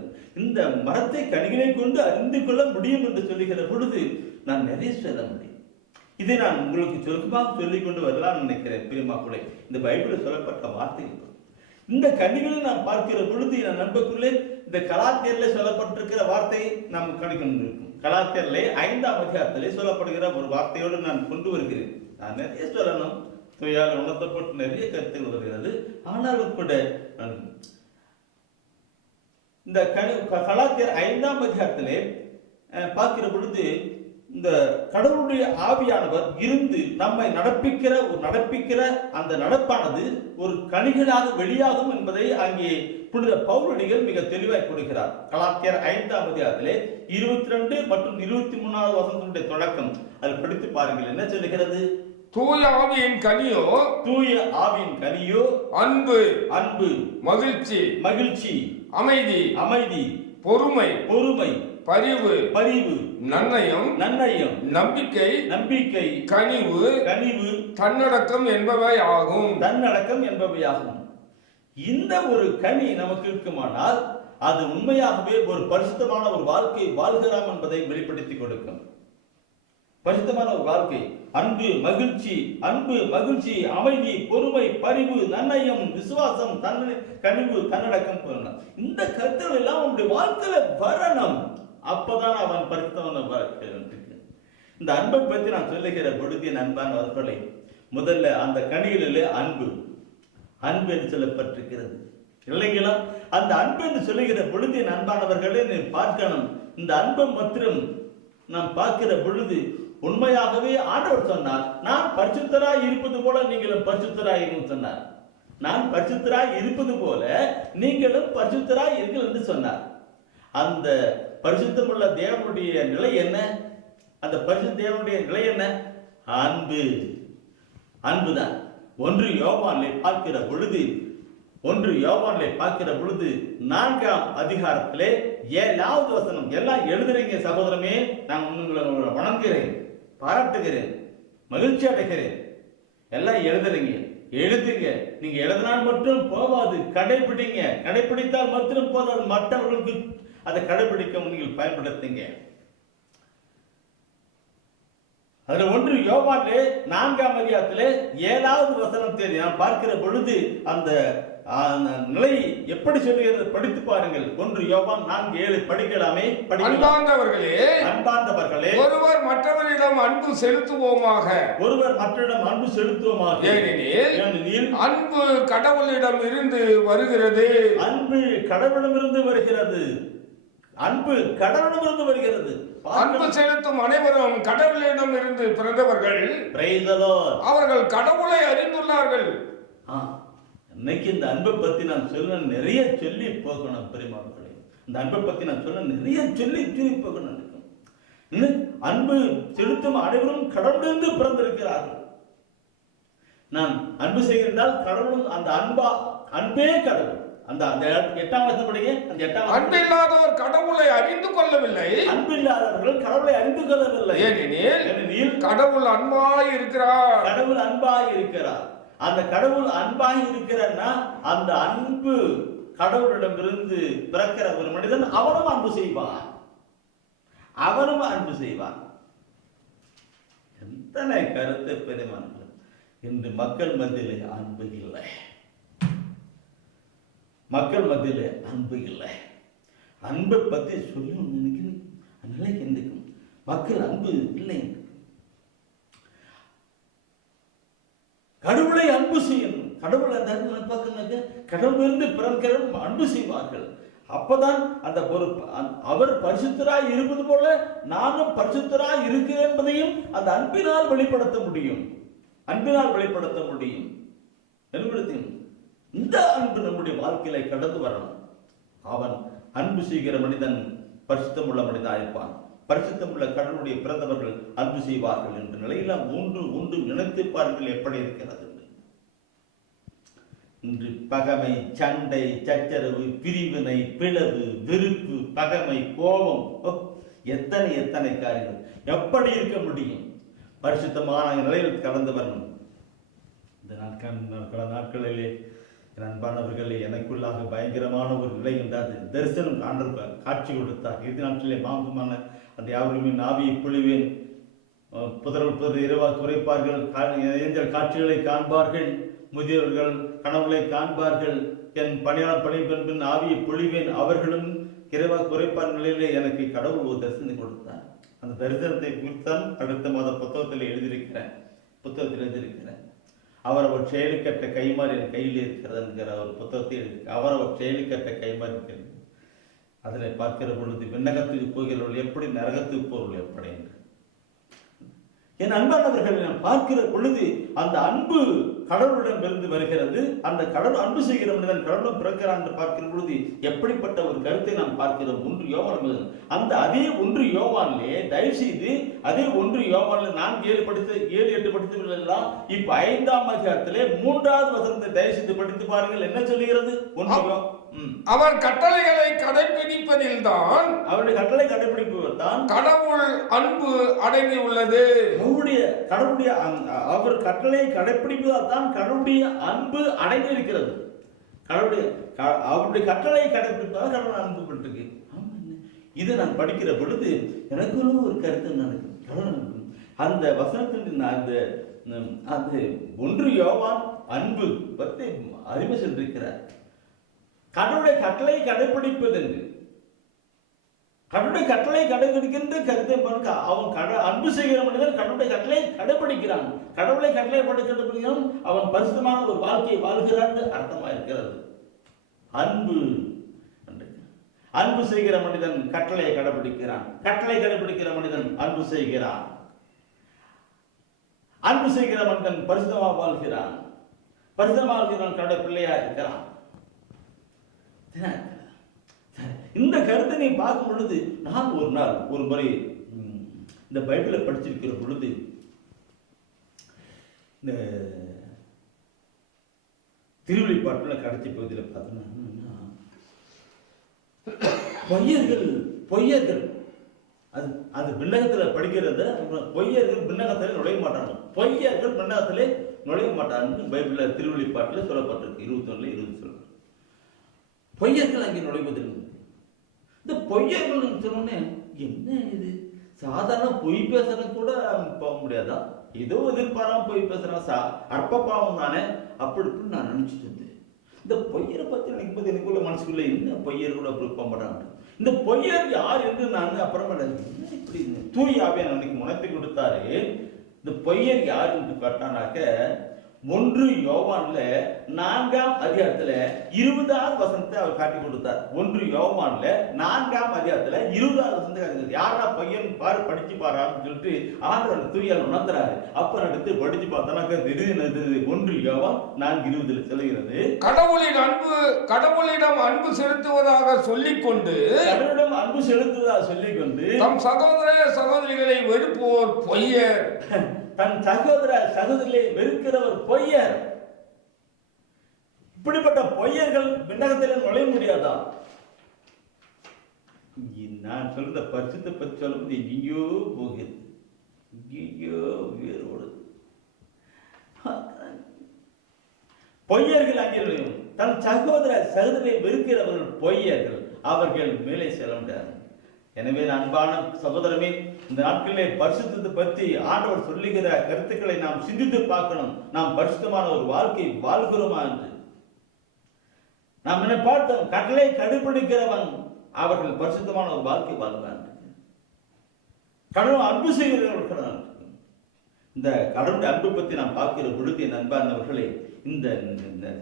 இந்த மரத்தை கனிகளை கொண்டு அறிந்து கொள்ள முடியும் என்று சொல்லுகிற பொழுது நான் நிறைய சொல்ல முடியும். இதை நான் உங்களுக்கு சுருக்கமாக சொல்லிக் கொண்டு வரலாம் நினைக்கிறேன். பிரியமா கூட இந்த பைபிளில் சொல்லப்பட்ட வார்த்தைகள், இந்த கனிகளை நாம் பார்க்கிற பொழுது என் நண்பர்களே, இந்த கலாத்தியர்ல சொல்லப்பட்டிருக்கிற வார்த்தையை நாம் கணிக்கணும் இருக்கும். கலாத்தியர்ல 5ஆம் அதிகாரத்திலே சொல்லப்படுகிற ஒரு வார்த்தையோடு நான் கொண்டு வருகிறேன். நான் நிறைய சொல்லணும், துயால் உணர்த்தப்பட்டு நிறைய கருத்துகள் வருகிறது. ஆனாலும் கூட இந்த கலாத்தியர் 5ஆம் அதிகாரத்திலே பார்க்கிற பொழுது இந்த கடவுளுடைய ஆவியானவர் இருந்து நம்மை நடப்பிக்கிற அந்த நடப்பானது ஒரு கனிகளாக வெளியாகும் என்பதை அங்கே புனித பவுலடிகள் மிக தெளிவாய் கொடுக்கிறார். கலாத்தியர் 5ஆம் அதிகாரத்திலே 22 மற்றும் 23ஆவது வசனத்தினுடைய தொடக்கம் அதில் படித்து பாருங்கள். என்ன சொல்லுகிறது? தூய ஆவியின் கனியோ அன்பு, மகிழ்ச்சி, அமைதி, பொறுமை, பரிவு, நன்னயம், நம்பிக்கை, கனிவு, தன்னடக்கம் என்பவை ஆகும். இந்த ஒரு கனி நமக்கு இருக்குமானால் அது உண்மையாகவே ஒரு பரிசுத்தமான ஒரு வாழ்க்கை வாழ்கிறோம் என்பதை வெளிப்படுத்தி கொடுக்கும். பரிசுத்தமான ஒரு வாழ்க்கை, அன்பு, மகிழ்ச்சி, அமைதி, பொறுமை, பரிவு, நன்னயம், விசுவாசம், கனிவு, தன்னடக்கம், இந்த கருத்துக்கள் எல்லாம் அவனுடைய வாழ்க்கையில வரணும். அப்பதான் அவன் பரிசுத்தமான. இந்த அன்பை பற்றி நான் சொல்லுகிற பொழுது அன்பானவர்களை, முதல்ல அந்த கனிகளிலே அன்பு என்று சொல்லப்பட்டிருக்கிறது இல்லைங்களா? அந்த அன்பு என்று சொல்லுகிற பொழுது அன்பானவர்களே நீ பார்க்கணும். இந்த அன்பை மாத்திரம் நாம் பார்க்கிற பொழுது உண்மையாகவே ஆண்டவர் சொன்னார், நான் பரிசுத்தராய் இருப்பது போல நீங்களும் பரிசுத்தராய் இருங்கள் சொன்னார். நான் பரிசுத்தராய் இருப்பது போல நீங்களும் பரிசுத்தராய் இருங்கள் என்று சொன்னார். அந்த பரிசுத்தமுள்ள தேவனுடைய நிலை என்ன? அந்த பரிசுத்த தேவனுடைய நிலை என்ன? அன்புதான். 1 யோவானிலே பார்க்கிற பொழுது 1 யோவானிலே பார்க்கிற பொழுது 4ஆம் அதிகாரத்திலே 7வது வசனம். எல்லாம் எழுதுறீங்க சகோதரமே, நான் உங்களை வணங்குகிறேன், பாராட்டுகிறேன், மகிழ்ச்சி அடைகிறேன். எல்லாம் எழுதுறீங்க, எழுதுங்க. நீங்க எழுதினால் மட்டும் போகாது, கடைபிடிங்க. கடைபிடித்தால் மட்டும் போதாது, மற்றவர்களுக்கு அதை கடைபிடிக்க நீங்கள் பயன்படுத்துங்க. அதுல 1 யோவானிலே 4ஆம் அதிகாரத்திலே 7வது வசனம் தேடி நான் பார்க்கிற பொழுது அந்த நிலை எப்படி சொல்லுகிறது படித்து பாருங்கள். 1 யோவான் 4:7 படிக்கலாமே. அன்பார்ந்தவர்களே, ஒருவர் மற்றவரிடம் அன்பு செலுத்துவோமாக. ஏனெனில் அன்பு கடவுளிடம் இருந்து வருகிறது. அன்பு கடவுளிடமிருந்து வருகிறது. அன்பு செலுத்தும் அனைவரும் கடவுளிடம் இருந்து பிறந்தவர்கள். அவர்கள் கடவுளை அறிந்துள்ளார்கள். இன்னைக்கு இந்த அன்பை பத்தி நான் சொல்ல நிறைய சொல்லி போகணும் பெருமாள்களே. இந்த அன்பை பத்தி நான் சொல்ல நிறைய சொல்லி போகணும். அன்பு செலுத்தும் அனைவரும் கடவுளிலிருந்து பிறந்திருக்கிறார்கள். நான் அன்பு செய்கின்றால் கடவுளும் அந்த அன்பே கடவுள். அந்த 8ஆம் வசனம் படிங்க. அந்த 8ஆம் அன்பில்லாதவர் கடவுளை அறிந்து கொள்ளவில்லை. அன்பில்லாதவர்கள் கடவுளை அறிந்து கொள்ளவில்லை. ஏனெனில் கடவுள் அன்பாய் இருக்கிறார். அந்த கடவுள் அன்பாய் இருக்கிறன்னா அந்த அன்பு கடவுளிடமிருந்து பிறக்கிற ஒரு மனிதன் அவனும் அன்பு செய்வான். எத்தனை கருத்து பெருமானங்கள். இன்று மக்கள் மத்தியிலே அன்பு இல்லை. அன்பை பத்தி சொல்லணும் நினைக்கிறேன். நிலைக்கு எந்திக்கும் மக்கள் அன்பு இல்லை. கடவுளை அன்பு செய்யணும். கடவுள் கடவுளிலிருந்து பிறக்கிறவர்கள் அன்பு செய்வார்கள். அப்பதான் அந்த அவர் பரிசுத்தராய் இருப்பது போல நானும் பரிசுத்தராய் இருக்கிறேன் என்பதையும் அந்த அன்பினால் வெளிப்படுத்த முடியும். இந்த அன்பு நம்முடைய வாழ்க்கையில கடந்து வரணும். அவன் அன்பு செய்கிற மனிதன் பரிசுத்தமுள்ள மனிதனாக இருப்பான். பரிசுத்தமுள்ள கடவுளுடைய பிறந்தவர்கள் அன்பு செய்வார்கள் என்ற நிலையில ஒன்று நினைத்து பாருங்கள் எப்படி இருக்கிறது. இன்று பகமை, சண்டை, சச்சரவு, பிரிவினை, பிளவு, வெறுப்பு, பகமை, கோபம், எத்தனை காரியங்கள் எப்படி இருக்க முடியும்? பரிசுத்தமான நிலையில் கடந்து வரணும். இந்த நாட்களிலே அன்பானவர்களே, எனக்குள்ளாக பயங்கரமான ஒரு நிலை என்றால் தரிசனம் காட்சி கொடுத்தார். இறுதி நாட்களிலே மாம்சமான அந்த யாவருமே நாவியை பொழிவேன், புதர் இரவா குறைப்பார்கள், ஏஞ்சல் காட்சிகளை காண்பார்கள், முதியவர்கள் கனவுகளை காண்பார்கள், என் பணியாளர் பணிபெண் ஆவியை பொழிவேன், அவர்களும் இரவா குறைப்பார் நிலையிலே எனக்கு கடவுள் ஒரு தரிசனம் கொடுத்தார். அந்த தரிசனத்தை குறித்தான் அடுத்த மாத புத்தகத்தில் எழுதியிருக்கிறேன். அவரவர் செயலுக்கற்ற கைமாறு என் கையில் இருக்கிறது என்கிற ஒரு புத்தகத்தை அவரவர் செயலுக்கற்ற கைமாறு இருக்கிறது. அதில் பார்க்கிற பொழுது விண்ணகத்துக்கு போகிறவர்கள் எப்படி, நரகத்துக்கு போகிறவர்கள் எப்படி என்று. என் அன்பானவர்கள், நான் பார்க்கிற பொழுது அந்த அன்பு கடவுளிடம் இருந்து வருகிறது. அந்த கடவுள் அன்பு செய்கிற மனிதன் கடவுளும் பிறக்கிறான் என்று பார்க்கிற பொழுது எப்படிப்பட்ட ஒரு கருத்தை நாம் பார்க்கிறோம். 1 யோவான் அந்த அதே 1 யோவானிலே தயவு செய்து அதே 1 யோவானில் 4:7 படித்தவர்களெல்லாம் இப்ப 5ஆம் அதிகாரத்திலே 3வது வசனத்தை தயவு செய்து படித்து பாருங்கள். என்ன சொல்லுகிறது? அவர் கட்டளைகளை கடைபிடிப்பதில் தான், அவருடைய கட்டளை கடைபிடிப்பதில் தான் கடவுள் அன்பு அடங்கி உள்ளது. அவர் கட்டளையை கடைபிடிப்பதால் தான் கடவுளுடைய அன்பு அடங்கி இருக்கிறது. அவருடைய கட்டளையை கடைபிடிப்பதால் கடவுள் அன்பு பட்டிருக்கு. இதை நான் படிக்கிற பொழுது எனக்குள்ள ஒரு கருத்து நடக்கும். அந்த வசனத்தின் அந்த 1 யோவான் அன்பு பற்றி அறிவு சென்றிருக்கிறார். கடவுளுடைய கட்டளை கடைபிடிப்பது என்று, கடவுளுடைய கட்டளை கடைபிடிக்கின்ற கருத்தை பார்க்க அவன் அன்பு செய்கிற மனிதன் கடவுளுடைய கட்டளை கடைபிடிக்கிறான். கடவுளை கட்டளை கடைபிடிக்கிறான், அவன் பரிசுத்தமான ஒரு வாழ்க்கையை வாழ்கிறான் அர்த்தமா இருக்கிறது. அன்பு செய்கிற மனிதன் கட்டளையை கடைபிடிக்கிறான். கட்டளை கடைபிடிக்கிற மனிதன் அன்பு செய்கிறான். அன்பு செய்கிற மனிதன் பரிசுத்தமாக வாழ்கிறான். பரிசுத்தமாக வாழ்கிறான், கடவுளுடைய பிள்ளையா இருக்கிறான். இந்த கருத்தை நீ பார்க்கும் பொழுது, நான் ஒரு முறை இந்த பைபிளை படிச்சிருக்கிற பொழுது இந்த திருவெளிப்பாட்டுல கடைசி பகுதியில் பார்த்தோம்னா பொய்யர்கள் அது அது விண்ணகத்துல படிக்கிறத பொய்யர்கள் விண்ணகத்திலே நுழைய மாட்டாங்க. பொய்யர்கள் விண்ணகத்திலே நுழைய மாட்டாங்கன்னு பைபிள்ல திருவெளிப்பாட்டுல சொல்லப்பட்டிருக்கு. 21:20 சொல்றாங்க. பொய்யர்கள் அங்கே நுழைவதில்லை. இந்த பொய்யர்கள் சொன்னோன்னே என்ன இது சாதாரண பொய் பேசுறது கூட போக முடியாதா? ஏதோ எதிர்பாராம பொய் பேசுறான், அற்ப பாவம் தானே அப்படி நான் நினைச்சிட்டு இருந்தேன். இந்த பொய்யரை பத்தி நினைக்கும் போது எனக்குள்ள மனசுக்குள்ள என்ன பொய்யர் கூட அப்படி போக மாட்டாங்க. இந்த பொய்யர் யார் என்று நான் அப்புறமா இப்படி தூயாவே அன்னைக்கு உணர்த்தி கொடுத்தாரு. இந்த பொய்யர் யார் என்று கேட்டானாக்க 1 யோவான்ல 4ஆம் அதிகாரத்துல 20வது வசனத்தை அவர் காட்டி கொடுத்தார். 1 யோவான்ல 4ஆம் அதிகாரத்துல 20வது வசனத்தை காட்டி, யாரா பையன் பாரு படிச்சு பாரான்னு சொல்லிட்டு ஆண்டவர் தூயால் உணர்த்துறாரு. அப்ப எடுத்து படிச்சு பார்த்தானாக்க திடீர்னு 1 யோவான் 4:20 சொல்லுகிறது, கடவுளிடம் அன்பு செலுத்துவதாக சொல்லிக்கொண்டு தம் சகோதர சகோதரிகளை வெறுப்போர் பொய்யர். தன் சகோதர சகோதரிகளை வெறுக்கிறவர் பொய்யர். இப்படிப்பட்ட பொய்யர்கள் விண்ணகத்தில் நுழைய முடியாதா? நான் சொல்ற பரிசுத்த பற்றி சொல்லும்போது எங்கேயோ போகிறது, எங்கேயோ வேறுபடுது. பொய்யர்கள் அங்கே தன் சகோதர சகோதரியை வெறுக்கிறவர்கள் பொய்யர்கள், அவர்கள் மேலே செல்ல முடியாது. எனவே அன்பான சகோதரமே, இந்த நாட்களிலே பரிசுத்தத்தை பற்றி ஆண்டவர் சொல்லுகிற கருத்துக்களை நாம் சிந்தித்து பார்க்கணும். நாம் பரிசுத்தமான ஒரு வாழ்க்கை வாழ்கிறோமா என்று நாம் என்ன பார்த்தோம்? கடலை கடைபிடிக்கிறவன் அவர்கள் பரிசுத்தமான ஒரு வாழ்க்கை வாழ்வான். கடவுள் அன்பு செய்கிறவர்கள். இந்த கடவுளுடைய அன்பு பற்றி நாம் பார்க்கிற பொழுது என் அன்பானவர்களே, இந்த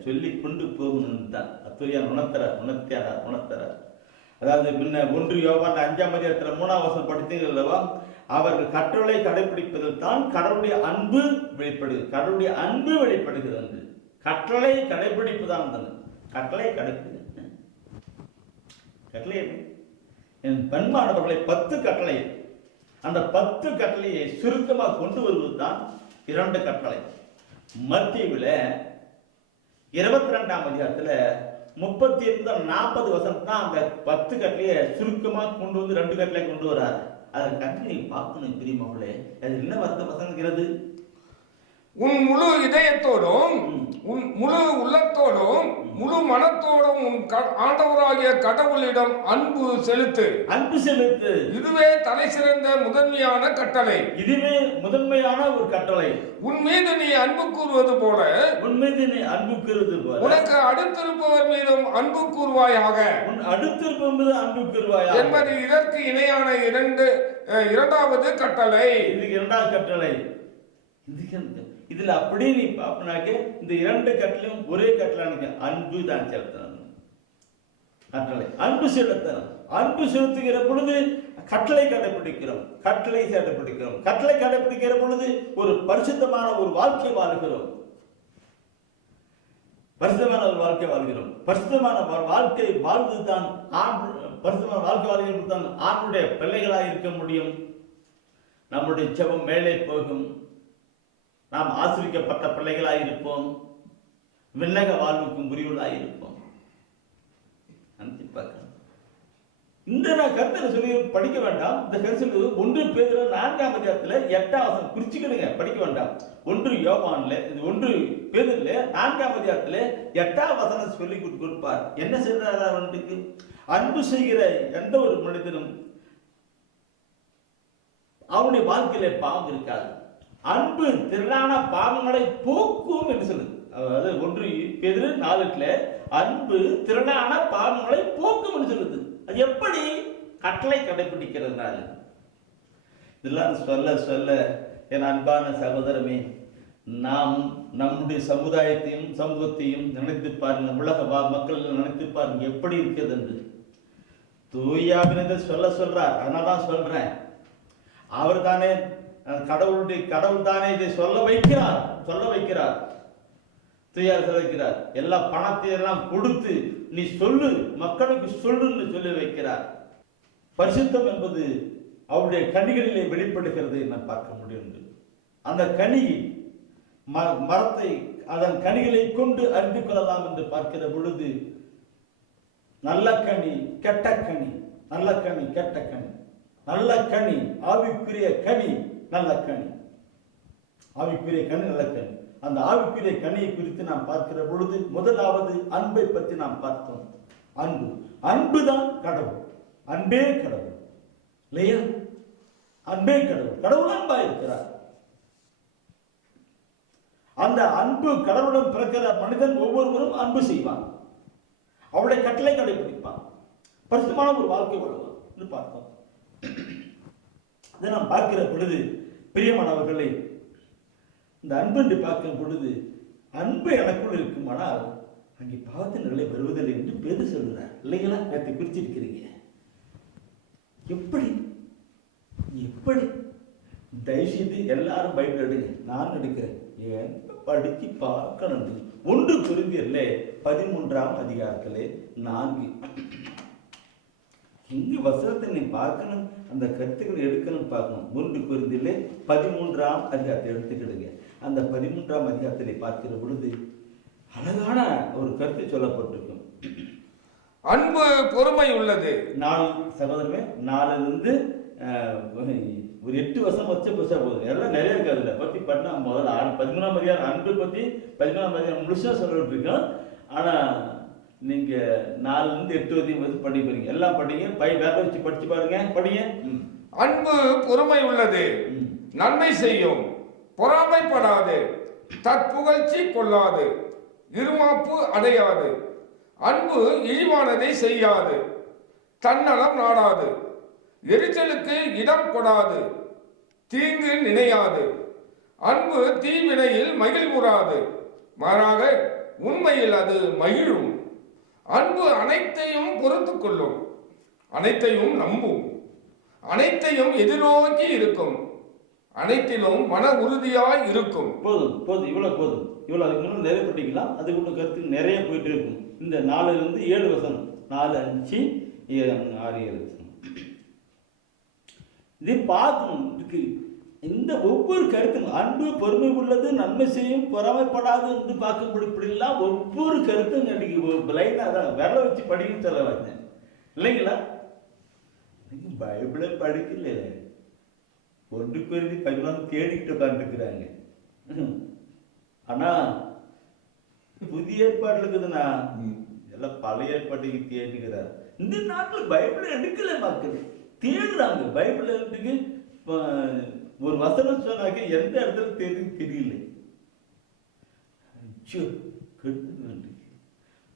சொல்லி கொண்டு போகணும் தான் அத்துரியார் உணர்த்தரார். அதாவது 1 யோவான் 5ஆம் அதிகாரத்தில் 3ஆம் வசனம் படித்தீங்களா? அவர்கள் கட்டளை கடைபிடிப்பதில் தான் கடவுளுடைய அன்பு வெளிப்படுகிறது. கடவுளுடைய அன்பு வெளிப்படுகிறது. கட்டளை கடைபிடிப்புதான் தான். கட்டளை கட்டளை என் பண்பானவர்களை 10 கட்டளை, அந்த 10 கட்டளையை சுருக்கமாக கொண்டு வருவது தான் 2 கட்டளை. மத்தேயுல 22ஆம் அதிகாரத்துல 37-40 வசனம் தான் அந்த 10 கட்டளையை சுருக்கமாக கொண்டு வந்து 2 கட்டளை கொண்டு வராரு. அதன் கட்டளை பார்க்கணும் பிரியமாவளே. அது என்ன வசனங்கிறது? உன் முழு இதயத்தோடும் உன் முழு உள்ளத்தோடும் முழு மனத்தோடும் உன் ஆண்டவராகிய கடவுளிடம் அன்பு செலுத்து. இதுவே தலை சிறந்த முதன்மையான கட்டளை. இதுவே முதன்மையான ஒரு கட்டளை. உன் மீது நீ அன்பு கூறுவது போல உனக்கு அடுத்திருப்பவர் மீதும் அன்பு கூறுவாயாக. என்பது இதற்கு இணையான இரண்டாவது கட்டளை. இது 2வது கட்டளை. இதுல அப்படியே நீ பாப்பனாக்க இந்த 2 கட்டளையும் ஒரே கட்டளை, அன்பு தான் செலுத்தணும். கட்டளை அன்பு செலுத்தணும். அன்பு செலுத்துகிற பொழுது கட்டளை கடைபிடிக்கிறோம். கட்டளை கடைபிடிக்கிற பொழுது ஒரு பரிசுத்தமான ஒரு வாழ்க்கை வாழ்கிறோம். பரிசுத்தமான வாழ்க்கை வாழ்ந்துதான் ஆண்டுடைய பிள்ளைகளாக இருக்க முடியும். நம்முடைய ஜெபம் மேலே போகும். நாம் ஆசிரிக்கப்பட்ட பிள்ளைகளாக இருப்போம். விண்ணக வாழ்வுக்கும் உரியவர்களாக இருப்போம். இந்த நான் கருத்தை சொல்லி படிக்க வேண்டாம். இந்த கருத்து 1 பேதுரு 4ஆம் அதிகாரத்துல 8ஆம் வசனம் குறிச்சுக்கிடுங்க, படிக்க வேண்டாம். 1 யோவான்ல 1 பேதுருல 4ஆம் அதிகாரத்துல 8ஆம் வசனம் சொல்லி கொடுப்பார். என்ன செய்யறாரு? அவனுக்கு அன்பு செய்கிற எந்த ஒரு மனிதனும் அவனுடைய வாழ்க்கையில பாவம் இருக்காது. அன்பு திரளான பாவங்களை போக்கும் என்று சொல்லுது. அதாவது 1 பேதுரு 4:8 அன்பு திரளான பாவங்களை போக்கும் என்று சொல்லுது. அது எப்படி? கட்டளை கடைபிடிக்கிறதுனால. இதெல்லாம் சொல்ல என் அன்பான சகோதரமே, நாம் நம்முடைய சமுதாயத்தையும் சமூகத்தையும் நினைத்து பாருங்க, உலக மக்கள் நினைத்து பாருங்க எப்படி இருக்கிறது என்று. தூயாவினதை சொல்றார். அதனால்தான் சொல்றேன், அவர் தானே கடவுள் தானே இதை சொல்ல வைக்கிறார். தூயார் சொல்ல வைக்கிறார். எல்லா பணத்தை எல்லாம் கொடுத்து நீ சொல்லு, மக்களுக்கு சொல்லுன்னு சொல்லி வைக்கிறார். பரிசுத்தம் என்பது அவருடைய கனிகளிலே வெளிப்படுகிறது நான் பார்க்க முடியும். அந்த கனி மரத்தை அதன் கனிகளை கொண்டு அறிந்து கொள்ளலாம் என்று பார்க்கிற பொழுது நல்ல கனி கெட்ட கனி, நல்ல கனி கெட்ட கனி, நல்ல கனி ஆவிக்குரிய கனி, நல்ல கனி, ஆவிக்குரிய கனி நல்ல கனி. அந்த ஆவிக்குரிய கனியை குறித்து நாம் பார்க்கிற பொழுது முதலாவது அன்பை பற்றி நாம் பார்த்தோம். அன்பு, அன்புதான் கடவுள், அன்பே கடவுள் இல்லையா? அன்பே கடவுள், கடவுள் அன்பா இருக்கிறார். அந்த அன்பு கடவுளுடன் பிறக்கிற மனிதன் ஒவ்வொருவரும் அன்பு செய்வான், அவருடைய கட்டளை கடைபிடிப்பான், பரிசுத்தமான ஒரு வாழ்க்கை வாழ்வான் என்று பார்த்தோம். இதை நாம் பார்க்கிற பொழுது பிரியமானவர்களை, இந்த அன்பு என்று பார்க்கும் பொழுது அன்பு எனக்குள் இருக்குமானால் அங்கே பாவத்தின் நிலை வருவதில்லை என்று பேரு சொல்கிறார் இல்லைங்களா? நேற்று குறிச்சிருக்கிறீங்க. எப்படி எப்படி தயவுசெய்து எல்லாரும் பைபிள் எடுங்க, நான் எடுக்கிறேன், படிச்சு பார்க்கணும். 1 கொரிந்தியர்ல 13ஆம் அதிகாரத்திலே 4 இங்கு வசனத்தை நீ பார்க்கணும், அந்த கருத்துக்களை எடுக்கணும், பார்க்கணும். 1 கொரிந்தியர்ல 13ஆம் அதிகாரத்தை எடுத்துக்கிடுங்க. அந்த 13ஆம் அதிகாரத்திலே பார்க்கிற பொழுது அழகான ஒரு கருத்து சொல்லப்பட்டிருக்கும். அன்பு பொறுமை உள்ளது. 4 சகோதரமே 4 ஒரு 8 வருஷம் வச்சு பேச போகுது. எல்லாம் நிறைய இருக்கு. அதுல பத்தி பண்ணா முதல்ல 13ஆம் அதிகாரம் அன்பு பத்தி 13ஆம் அதிகாரம் முழுசா சொல்லிட்டு இருக்கோம். ஆனா நீங்க 4 8 வரைக்கும் வந்து படிக்க போறீங்க. எல்லாம் படிங்க, வேற வச்சு படிச்சு பாருங்க, படிங்க. அன்பு பொறுமை உள்ளது, நன்மை செய்யும், பொறாமைப்படாது, தற்புகழ்ச்சி கொள்ளாது, இருமாப்பு அடையாது, அன்பு இழிவானதை செய்யாது, தன்னலம் நாடாது, எரிச்சலுக்கு இடம் கொடாது, தீங்கு நினையாது, அன்பு தீவினையில் மகிழ்வுறாது, மாறாக உண்மையில் அது மகிழும், அன்பு அனைத்தையும் பொறுத்து கொள்ளும், அனைத்தையும் நம்பும், அனைத்தையும் எதிர்நோக்கி இருக்கும், அனைத்திலும் மன உறுதியாய் இருக்கும். போதும் போதும், இவ்வளவு போதும். இவ்வளவு அதுக்கு முன்னாடி நிறைய படிக்கலாம். அதுக்குள்ள கருத்து நிறைய போயிட்டு இருக்கும். இந்த 4 7 வசனம், 4 5 6 7 வசனம் இதை பார்க்கணும். இதுக்கு இந்த ஒவ்வொரு கருத்தும் அன்பு பொறுமை உள்ளது, நன்மை செய்யும், பொறாமைப்படாது என்று பார்க்க இப்படிலாம் ஒவ்வொரு கருத்தும் லைனா தான் விரல வச்சு படிக்கணும்னு சொல்ல வந்தேன் இல்லைங்களா? பைபிளை படிக்கல, 1 கொரிந்தியர் 11 தேடிக்கிட்டு உட்காந்துருக்குறாங்க. ஆனா புதிய ஏற்பாடு இருக்குதுன்னா எல்லாம் பழைய ஏற்பாட்டுக்கு தேடிக்கிறார். இந்த நாட்டில் பைபிளை எடுக்கல, மக்கள் தேடுறாங்க. பைபிள் எடுத்துக்கு ஒரு வசனம் சொன்னாக்க எந்த இடத்துல தேடுன்னு தெரியல.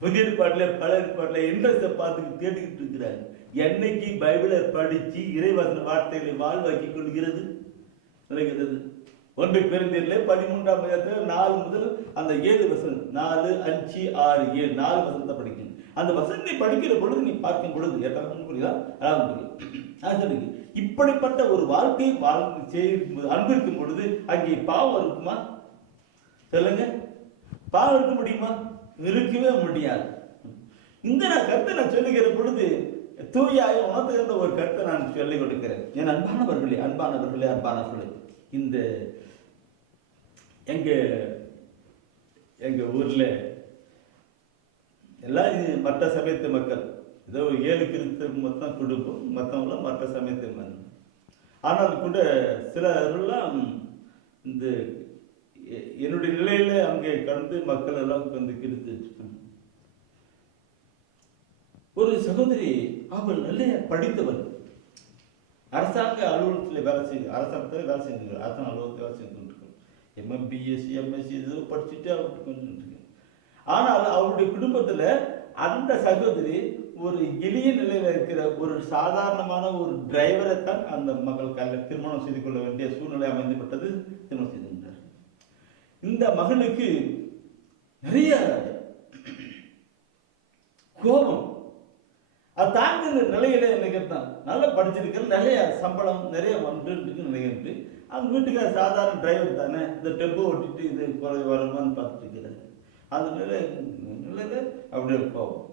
புதிய ஏற்பாட்டுல பழைய ஏற்பாட்டுல இன்ட்ரெஸ்ட பார்த்துக்கு தேடிக்கிட்டு இருக்கிறாங்க. என்னைக்கு பைபிளை படிச்சு இறைவசன வார்த்தைகளை வாழ்வாக்கி கொள்கிறது விளைகிறது. 1 கொரிந்தியர்ல 13ஆம் அதிகாரத்துல 4 முதல் அந்த 7 வசனம், 4 5 6 7 4 வசனத்தை படிக்கணும். அந்த வசனத்தை படிக்கிற பொழுது நீ பார்க்கும் பொழுது புரியுதா? இப்படிப்பட்ட ஒரு வாழ்க்கை அன்பு இருக்கும் பொழுது அங்கே பாவம் இருக்குமா? சொல்லுங்க, பாவம் இருக்க முடியுமா? இருக்கவே முடியாது. இந்த கருத்தை நான் சொல்லுகிற பொழுது தூயாய உணர்த்துகின்ற ஒரு கருத்தை நான் சொல்லிக் கொடுக்கிறேன். என் அன்பானவர்களே அன்பானவர்களே அன்பானவர்களே, இந்த எங்க ஊர்ல எல்லாம் மற்ற சமயத்து மக்கள், ஏதோ 7 கிறிஸ்தவ மொத்தம் குடும்பம், மற்றவங்களாம் மற்ற சமயத்து மக்கள். ஆனால் கூட சிலரெல்லாம் இந்த என்னுடைய நிலையில அங்கே கடந்து மக்கள் எல்லாம் வந்து கிறிஸ்து. ஒரு சகோதரி, அவள் நல்ல படித்தவள், அரசாங்க அலுவலகத்தில் வேலை செய்து, அரசாங்கத்தில் வேலை செஞ்சுருக்காள், அரசாங்க அலுவலகத்தில் வேலை செஞ்சு கொண்டிருக்காள். பிஎஸ்சி எம்எஸ்சி ஏதோ படிச்சுட்டு அவருக்கு கொஞ்சம் இருக்கு. ஆனால் அவருடைய குடும்பத்துல அந்த சகோதரி ஒரு எளிய நிலையில இருக்கிற ஒரு சாதாரணமான ஒரு டிரைவரை தான் அந்த மகள் திருமணம் செய்து கொள்ள வேண்டிய சூழ்நிலை அமைந்துவிட்டது. திருமணம் செய்து கொண்டார். இந்த மகனுக்கு நிறைய கோபம், அது தாங்கிற நிலையில நினைக்கிறதான். நல்லா படிச்சிருக்கிற, நிறைய சம்பளம் நிறைய வந்துட்டு நினைக்கிறது. அவங்க வீட்டுக்கு சாதாரண டிரைவர் தானே, இந்த டெம்போ ஓட்டிட்டு இது குறை வருமானு பார்த்துட்டு இருக்கிறாரு. அந்த நிலையில அப்படியே கோபம்.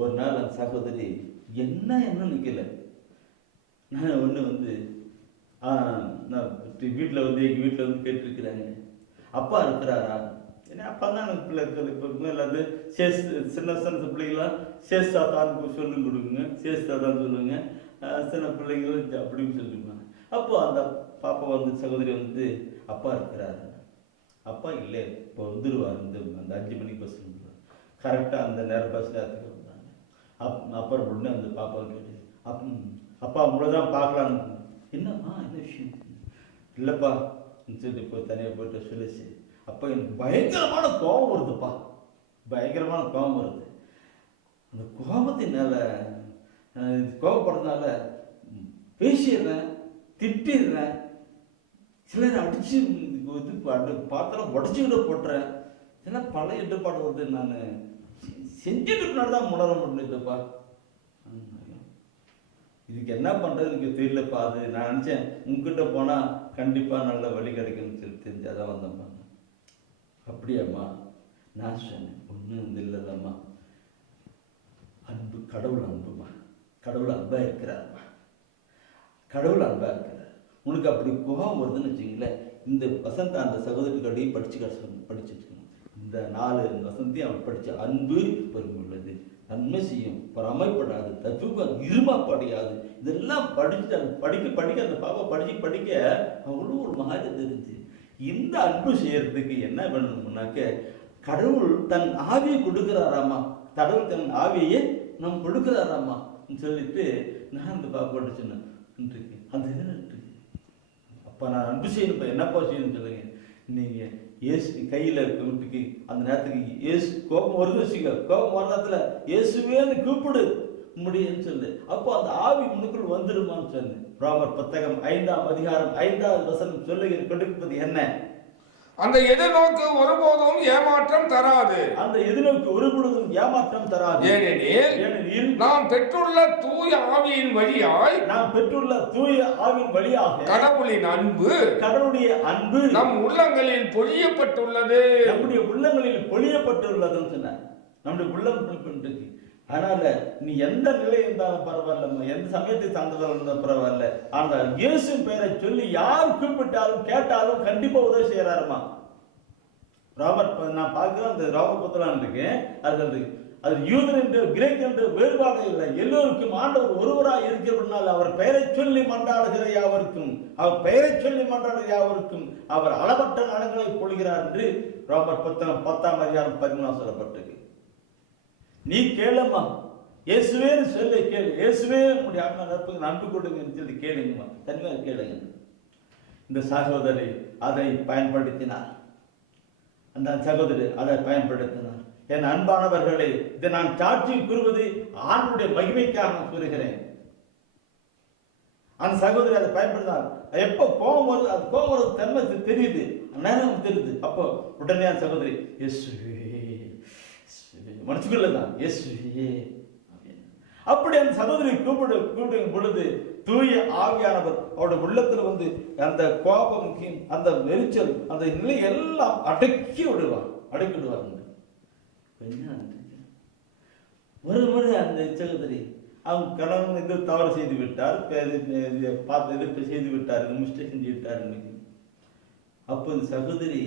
ஒரு நாள் அந்த சகோதரி என்ன நிக்கல, நான் ஒண்ணு வந்து நான் வீட்டில் வந்து எங்கள் வீட்டில் வந்து கேட்டிருக்கிறாங்க, அப்பா இருக்கிறாரா? ஏன்னா அப்பா தான் எனக்கு பிள்ளைகள் இப்போ எல்லாத்து சின்ன சின்ன பிள்ளைங்களாம் சேஸ் தாத்தான்னு சொல்லிக் கொடுக்குங்க, சேஸ் தாத்தான்னு சொல்லுங்க, சின்ன பிள்ளைங்களும் அப்படின்னு சொல்லிருப்பாங்க. அப்போ அந்த பாப்பா வந்து சகோதரி வந்து அப்பா இருக்கிறாரு. அப்பா இல்லை, இப்போ வந்துடுவார், அந்த 5 மணிக்கு பஸ் வந்துடுவார். கரெக்டாக அந்த நேரம் பஸ்ஸில் அதுக்கு வந்தாங்க. அப்புறம் உடனே அந்த பாப்பா கேட்டு, அப்பா உங்களை தான் பார்க்கலான்னு. என்னம்மா என்ன விஷயம்? இல்லைப்பா சொல்லி இப்போ தனியாக போய்ட்டு சொல்லிச்சு. அப்போ எனக்கு பயங்கரமான கோபம் வருதுப்பா, பயங்கரமான கோபம் வருது. அந்த கோபத்தினால கோபப்படுறதுனால பேசிடுறேன், திட்டிடுறேன், சிலர் அடிச்சு இது பாத்திரம் உடச்சிக்கிட்ட போட்டுறேன். இதெல்லாம் பல இடர்பாடு வருது. நான் செஞ்சுட்டு தான் உணர முடியலப்பா. இதுக்கு என்ன பண்ணுறது எனக்கு தெரியலப்பா. அது நான் நினச்சேன் உங்ககிட்ட போனால் கண்டிப்பாக நல்ல வழி கிடைக்கும்னு சொல்லி தெரிஞ்சாதான் வந்தேன்ப்பா. அப்படியாம்மா? நான் சொன்னேன், ஒன்றும் இல்லைல்லம்மா, அன்பு கடவுள் அன்புமா, கடவுள் அன்பாக இருக்கிறாருமா, கடவுள் அன்பாக இருக்கிறார். உனக்கு அப்படி கோபம் வருதுன்னு வச்சுங்களேன், இந்த வசந்த அந்த சகோதரிக்கடையே படிச்சு வச்சுக்கணும். இந்த 4 வசந்தையும் அவன் படித்த அன்பு பெருமுள்ளது, நன்மை செய்யும், பொறாமைப்படாது, தத்துவம் இருமாப்படையாது, இதெல்லாம் படிச்சு படிக்க அந்த பாப்பா படிக்க அவ்வளோ ஒரு மகாஜம் தெரிஞ்சு. இந்த அன்பு செய்யறதுக்கு என்ன வேணும்னாக்க, கடவுள் தன் ஆவியை கொடுக்குறாராமா, கடவுள் தன் ஆவியை நம்ம கொடுக்குறாராமா சொல்லிட்டு நான் அந்த பாப்பா படிச்சேன். அந்த இது அப்போ நான் அன்பு செய்யணும், என்னப்பா செய்யணும்னு சொல்லுங்க. நீங்கள் ஏசு கையில் வீட்டுக்கு அந்த நேரத்துக்கு ஏசு கோபம் வருது வச்சுக்க, கோபம் வர நேரத்தில் இயேசுவேன்னு கூப்பிடு முடியும்னு சொல்லு. அப்போ அந்த ஆவி உனக்குள் வந்துடுமான்னு சொல்லு. ரோமர் புத்தகம் 5ஆம் அதிகாரம் 5வது வசனம் சொல்லுகிற கொடுப்பது என்ன? அந்த எதிர்நோக்கு ஒருபோதும் ஏமாற்றம் தராது. அந்த எதிர்நோக்கு ஒருபொழுதும் ஏமாற்றம் தராது. ஏனெனில் நாம் பெற்றுள்ள தூய ஆவியின் வழியாய் கடவுளின் அன்பு, கடவுளுடைய அன்பு நம் உள்ளங்களில் பொழியப்பட்டுள்ளது. நம்முடைய உள்ளங்களில் பொழியப்பட்டுள்ளதுன்னு சொன்னார். நம்முடைய உள்ளம் இருக்கு. அதனால நீ எந்த நிலை இருந்தாலும் பரவாயில்ல, எந்த சமயத்தை சார்ந்ததாக இருந்தாலும் பரவாயில்ல, ஆனால் இயேசு பெயரை சொல்லி யார் கூப்பிட்டாலும் கேட்டாலும் கண்டிப்பா உதவி செய்யறாருமா. ராபர்ட் நான் பார்க்கிறேன், அந்த ராபர்ட் புத்தகம் இருக்கு, அது யூதர் என்று கிரேக் என்று வேறுபாடு இல்லை, எல்லோருக்கும் ஆண்டவர் ஒருவராக இருக்கிறதுனால அவர் பெயரை சொல்லி மன்றாடுகிற யாவருக்கும், அவர் பெயரை சொல்லி மன்றாடுகிற யாவருக்கும் அவர் அளவற்ற நலங்களை கொள்கிறார் என்று ராபர்ட் புத்தகம் 10ஆம் அதிகாரம் 13 சொல்லப்பட்டிருக்கு. நீ கேளுமா, இயேசுவேன்னு சொல்லி கேளு, இயேசுவே உங்களுடைய ஆத்மாவுக்கு அன்பு கொடுங்கன்னு சொல்லி கேளுங்கம்மா, தனியாக கேளுங்க. இந்த சகோதரி அதை பயன்படுத்தினார், அந்த சகோதரி அதை பயன்படுத்தினார். என் அன்பானவர்களே, இதை நான் சாட்சி கூறுவது ஆண்டுடைய மகிமைக்காக கூறுகிறேன். அந்த சகோதரி அதை பயன்படுத்தினார். எப்போ கோபம் வருது, அது கோபம் வருது தன்மை தெரியுது, நேரம் தெரியுது. அப்போ உடனே அந்த சகோதரி இயேசுவே மனசுக்குள்ளதான் இயேசுவே. அப்படி அந்த சகோதரி கூப்பிடும் பொழுது தூய ஆவியானவர் அவருடைய உள்ளத்துல வந்து அந்த கோபம், அந்த நெரிச்சல், அந்த நிலை எல்லாம் அடக்கி விடுவார். ஒரு முறை அந்த சகோதரி அவங்க கணவன் இது தவறு செய்து விட்டார், பார்த்து எதிர்ப்பு செய்து விட்டார், மிஸ்டேக் செஞ்சு விட்டார். அப்போ இந்த சகோதரி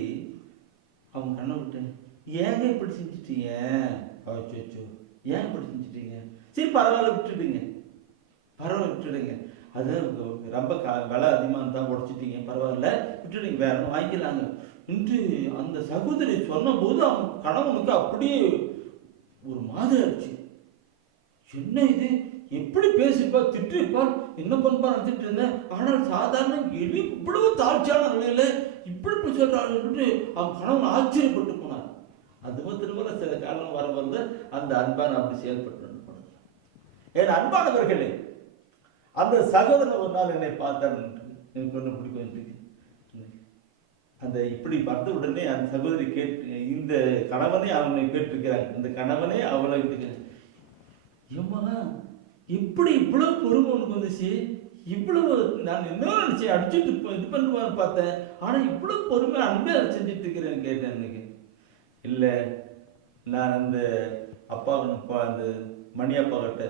அவங்க கண்ணை விட்டு, ஏங்க இப்படி செஞ்சுட்டீங்க, ஏன் இப்படி செஞ்சுட்டீங்க, சரி பரவாயில்ல விட்டுடுங்க, அது ரொம்ப விலை அதிகமாக தான் உடைச்சிட்டீங்க, பரவாயில்ல விட்டுடுங்க, வேற வாங்கிக்கலாங்க என்று அந்த சகோதரி சொன்ன போது அவங்க கணவனுக்கு அப்படியே ஒரு மாதிரி ஆச்சு. என்ன இது, எப்படி பேசிப்பா, திட்டுப்பா, என்ன பண்ணுப்பா நினைச்சிட்டு இருந்தேன். ஆனால் சாதாரண இவ்வளவு தாழ்ச்சியான நிலையில இப்படி சொல்றாரு என்று அவன் கணவன் ஆச்சரியப்பட்டு போனார். அது திரும்ப சில காலம் வர வந்து அந்த அன்பான அப்படி செயல்பட்டு. என் அன்பானவர்களே, அந்த சகோதரன் ஒரு நாள் என்னை பார்த்தார், எனக்கு ஒன்று பிடிக்கும். அந்த இப்படி பார்த்த உடனே அந்த சகோதரி கேட்டு, இந்த கணவனே அவனை கேட்டிருக்கிறாங்க, இந்த கணவனே அவளை ஏம்மா எப்படி இவ்வளவு பொறுமை உனக்கு வந்துச்சு, இவ்வளவு நான் என்ன நினைச்சேன் அடிச்சுட்டு இது பண்ணுவான்னு பார்த்தேன், ஆனா இவ்வளவு பொறுமை அன்பே செஞ்சுட்டு இருக்கிறேன்னு கேட்டேன். இன்னைக்கு இல்லை, நான் அந்த அப்பா அந்த மணியப்பா கிட்ட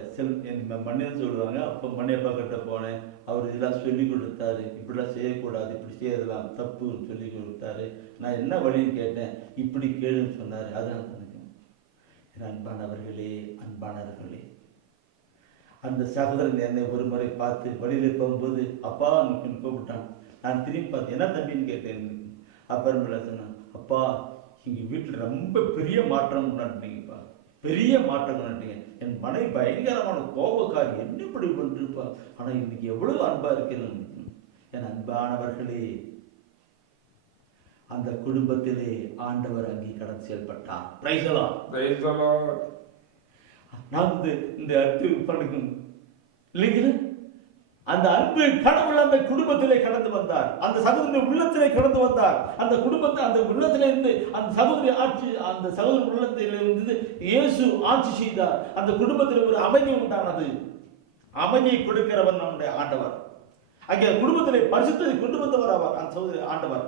மணியன்னு சொல்லுவாங்க. அப்போ மணியப்பா கிட்ட போனேன். அவர் இதெல்லாம் சொல்லி கொடுத்தாரு. இப்படிலாம் செய்யக்கூடாது, இப்படி செய்யறதுலாம் தப்புன்னு சொல்லி கொடுத்தாரு. நான் என்ன வழின்னு கேட்டேன். இப்படி கேளுன்னு சொன்னார். அதான் சொன்னேன். அன்பானவர்களே, அன்பானவர்களே, அந்த சகோதரன் என்னை ஒரு முறை பார்த்து வழியில் போகும்போது அப்பா கூப்பிட்டான். நான் திரும்பி பார்த்து என்ன தம்பின்னு கேட்டேன். அப்புறமேல சொன்னேன், அப்பா எங்கள் வீட்டில் ரொம்ப பெரிய மாற்றம் கொண்டாட்டீங்கப்பா, பெரிய மாற்றம் கொண்டாட்டீங்க. என் மனைவி பயங்கரமான கோபக்காரி, என்ன இப்படி பண்ணிருப்பா, ஆனால் இன்னைக்கு எவ்வளவு அன்பா இருக்கிறேன். என் அன்பானவர்களே, அந்த குடும்பத்திலே ஆண்டவர் அங்கே கடந்து செயல்பட்டார். Praise the Lord. நான் இந்த அன்பு பண்ணுங்க இல்லைங்களா, அந்த அன்பு கடவுள் அந்த குடும்பத்திலே கடந்து வந்தார். அந்த சகோதரி உள்ளத்திலே கடந்து வந்தார். அந்த குடும்பத்தை அந்த உள்ளத்திலே இருந்து அந்த சகோதரி ஆட்சி, அந்த சகோதரி உள்ளத்திலே இருந்து இயேசு ஆட்சி செய்தார். அந்த குடும்பத்தில் ஒரு அமைதி உண்டானது. அமைதியை கொடுக்கிறவன் நம்முடைய ஆண்டவர். அங்கே குடும்பத்திலே பரிசுத்தத்தை கொண்டு வந்தவர் ஆவார் அந்த சகோதரி ஆண்டவர்.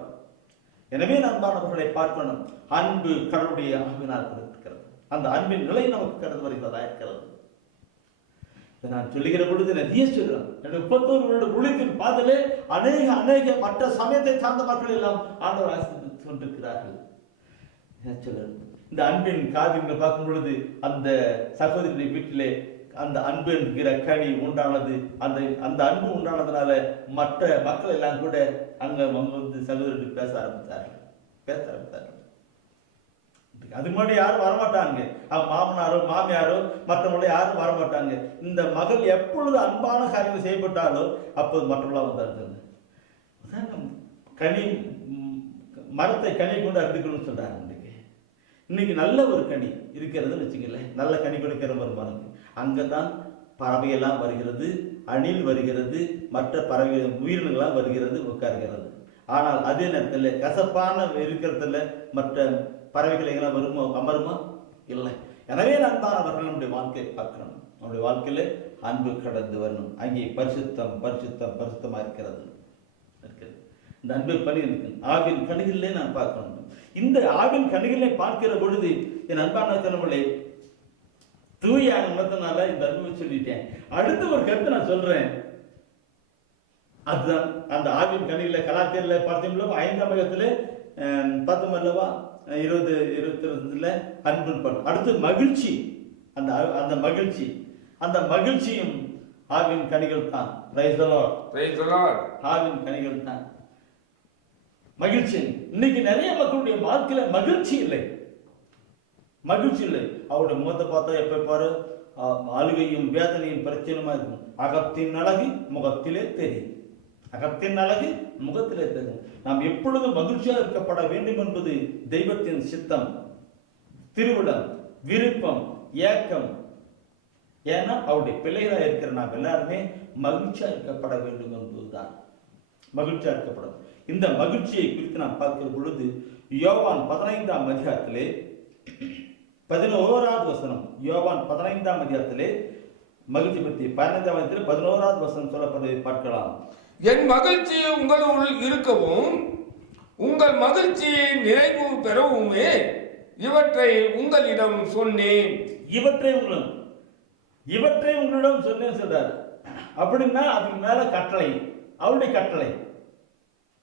எனவே அன்பானவர்களை பார்க்கணும். அன்பு கடவுளுடைய ஆவினால் கொடுக்கிறது. அந்த அன்பின் நிலை நமக்கு கடந்து வருகிறதா இருக்கிறது. நான் சொல்லுகிற பொழுது நிறைய சொல்றேன். 31 வருட ஊழியத்தின் பாதையிலே அநேக மற்ற சமயத்தை சார்ந்த மக்கள் எல்லாம் ஆண்டவர் ஆசீர்வதித்துக் கொண்டிருக்கிறார்கள். இந்த அன்பின் காரியங்கள் பார்க்கும் பொழுது அந்த சகோதரி வீட்டிலே அந்த அன்பு என்கிற கனி உண்டானது. அந்த அன்பு உண்டானதுனால மற்ற மக்கள் எல்லாம் கூட அங்க வந்து சகோதரி பேச ஆரம்பித்தார்கள். அது முன்னாடி யாரும் வரமாட்டாங்க. மாமனாரோ மாமியாரோ மற்றவங்களோ யாரும் வரமாட்டாங்க. இந்த மகள் எப்பொழுது அன்பான காரியங்கள் செய்யப்பட்டாலோ அப்போது மற்றவர்களாக வந்தார்கள். கனி மரத்தை கனி கொண்டு அறுத்துக்கணும்னு சொல்றாங்க. இன்னைக்கு நல்ல ஒரு கனி இருக்கிறதுன்னு வச்சுக்கல, நல்ல கனி கொடுக்கிற ஒரு மரம். அங்கதான் பறவையெல்லாம் வருகிறது, அணில் வருகிறது, மற்ற பறவை உயிரினங்கள்லாம் வருகிறது, உட்காருகிறது. ஆனால் அதே நேரத்தில் கசப்பான இருக்கிறதுல மற்ற பறவைகள் எங்கெல்லாம் வருமோ அமருமா? இல்லை. எனவே அன்பானவர்கள் நம்முடைய வாழ்க்கையை பார்க்கணும். நம்முடைய வாழ்க்கையில அன்பு கடந்து வரணும். அங்கே பரிசுத்தமா இருக்கிறது. இந்த அன்பு பணி இருக்கு. ஆவின் கணிகளிலே நான் பார்க்கணும். இந்த ஆவின் கணிகளை பார்க்கிற பொழுது என் அன்பான நம்மளே தூய உணர்த்தினால இந்த அன்பை சொல்லிட்டேன். அடுத்த ஒரு கருத்து நான் சொல்றேன். அதுதான் அந்த ஆவின் கணிகளை கலாச்சார பார்த்தீங்களோ 5ஆம் அதிகாரத்திலே 19 20 அன்பு படம். அடுத்து மகிழ்ச்சி. அந்த மகிழ்ச்சியும் ஆவின் கனிகள் தான். Praise the Lord. ஆவின் கனிகள் தான் மகிழ்ச்சி. இன்னைக்கு நிறைய மக்களுடைய வாழ்க்கையில மகிழ்ச்சி இல்லை. அவருடைய முகத்தை பார்த்தா எப்ப பாரு அழுகையும் வேதனையும் பிரச்சனையுமா இருக்கும். அகத்தின் அழகு முகத்திலே தெரியும். நாம் எப்பொழுதும் மகிழ்ச்சியாக இருக்கப்பட வேண்டும் என்பது தெய்வத்தின் சித்தம், திருவிழம், விருப்பம், ஏக்கம். ஏன்னா அவருடைய பிள்ளைகளாக இருக்கிற நாம் எல்லாருமே மகிழ்ச்சியா இருக்கப்பட வேண்டும் என்பதுதான். மகிழ்ச்சியா இருக்கப்படும். இந்த மகிழ்ச்சியை குறித்து நாம் பார்க்கிற பொழுது யோவான் 15ஆம் அதிகாரத்திலே 11வது வசனம். யோவான் 15ஆம் அதிகாரத்திலே மகிழ்ச்சி பற்றி 15ஆம் அதிகாரத்தில் 11வது வசனம் சொல்லப்படுவதை பார்க்கலாம். என் மகிழ்ச்சி உங்களுள் இருக்கவும் உங்கள் மகிழ்ச்சியை நிறைவு பெறவுமே இவற்றை உங்களிடம் சொன்னேன். இவற்றை உங்களிடம் சொன்னேன் சொல்றாரு. அப்படின்னா அதுக்கு மேல கட்டளை, அவருடைய கட்டளை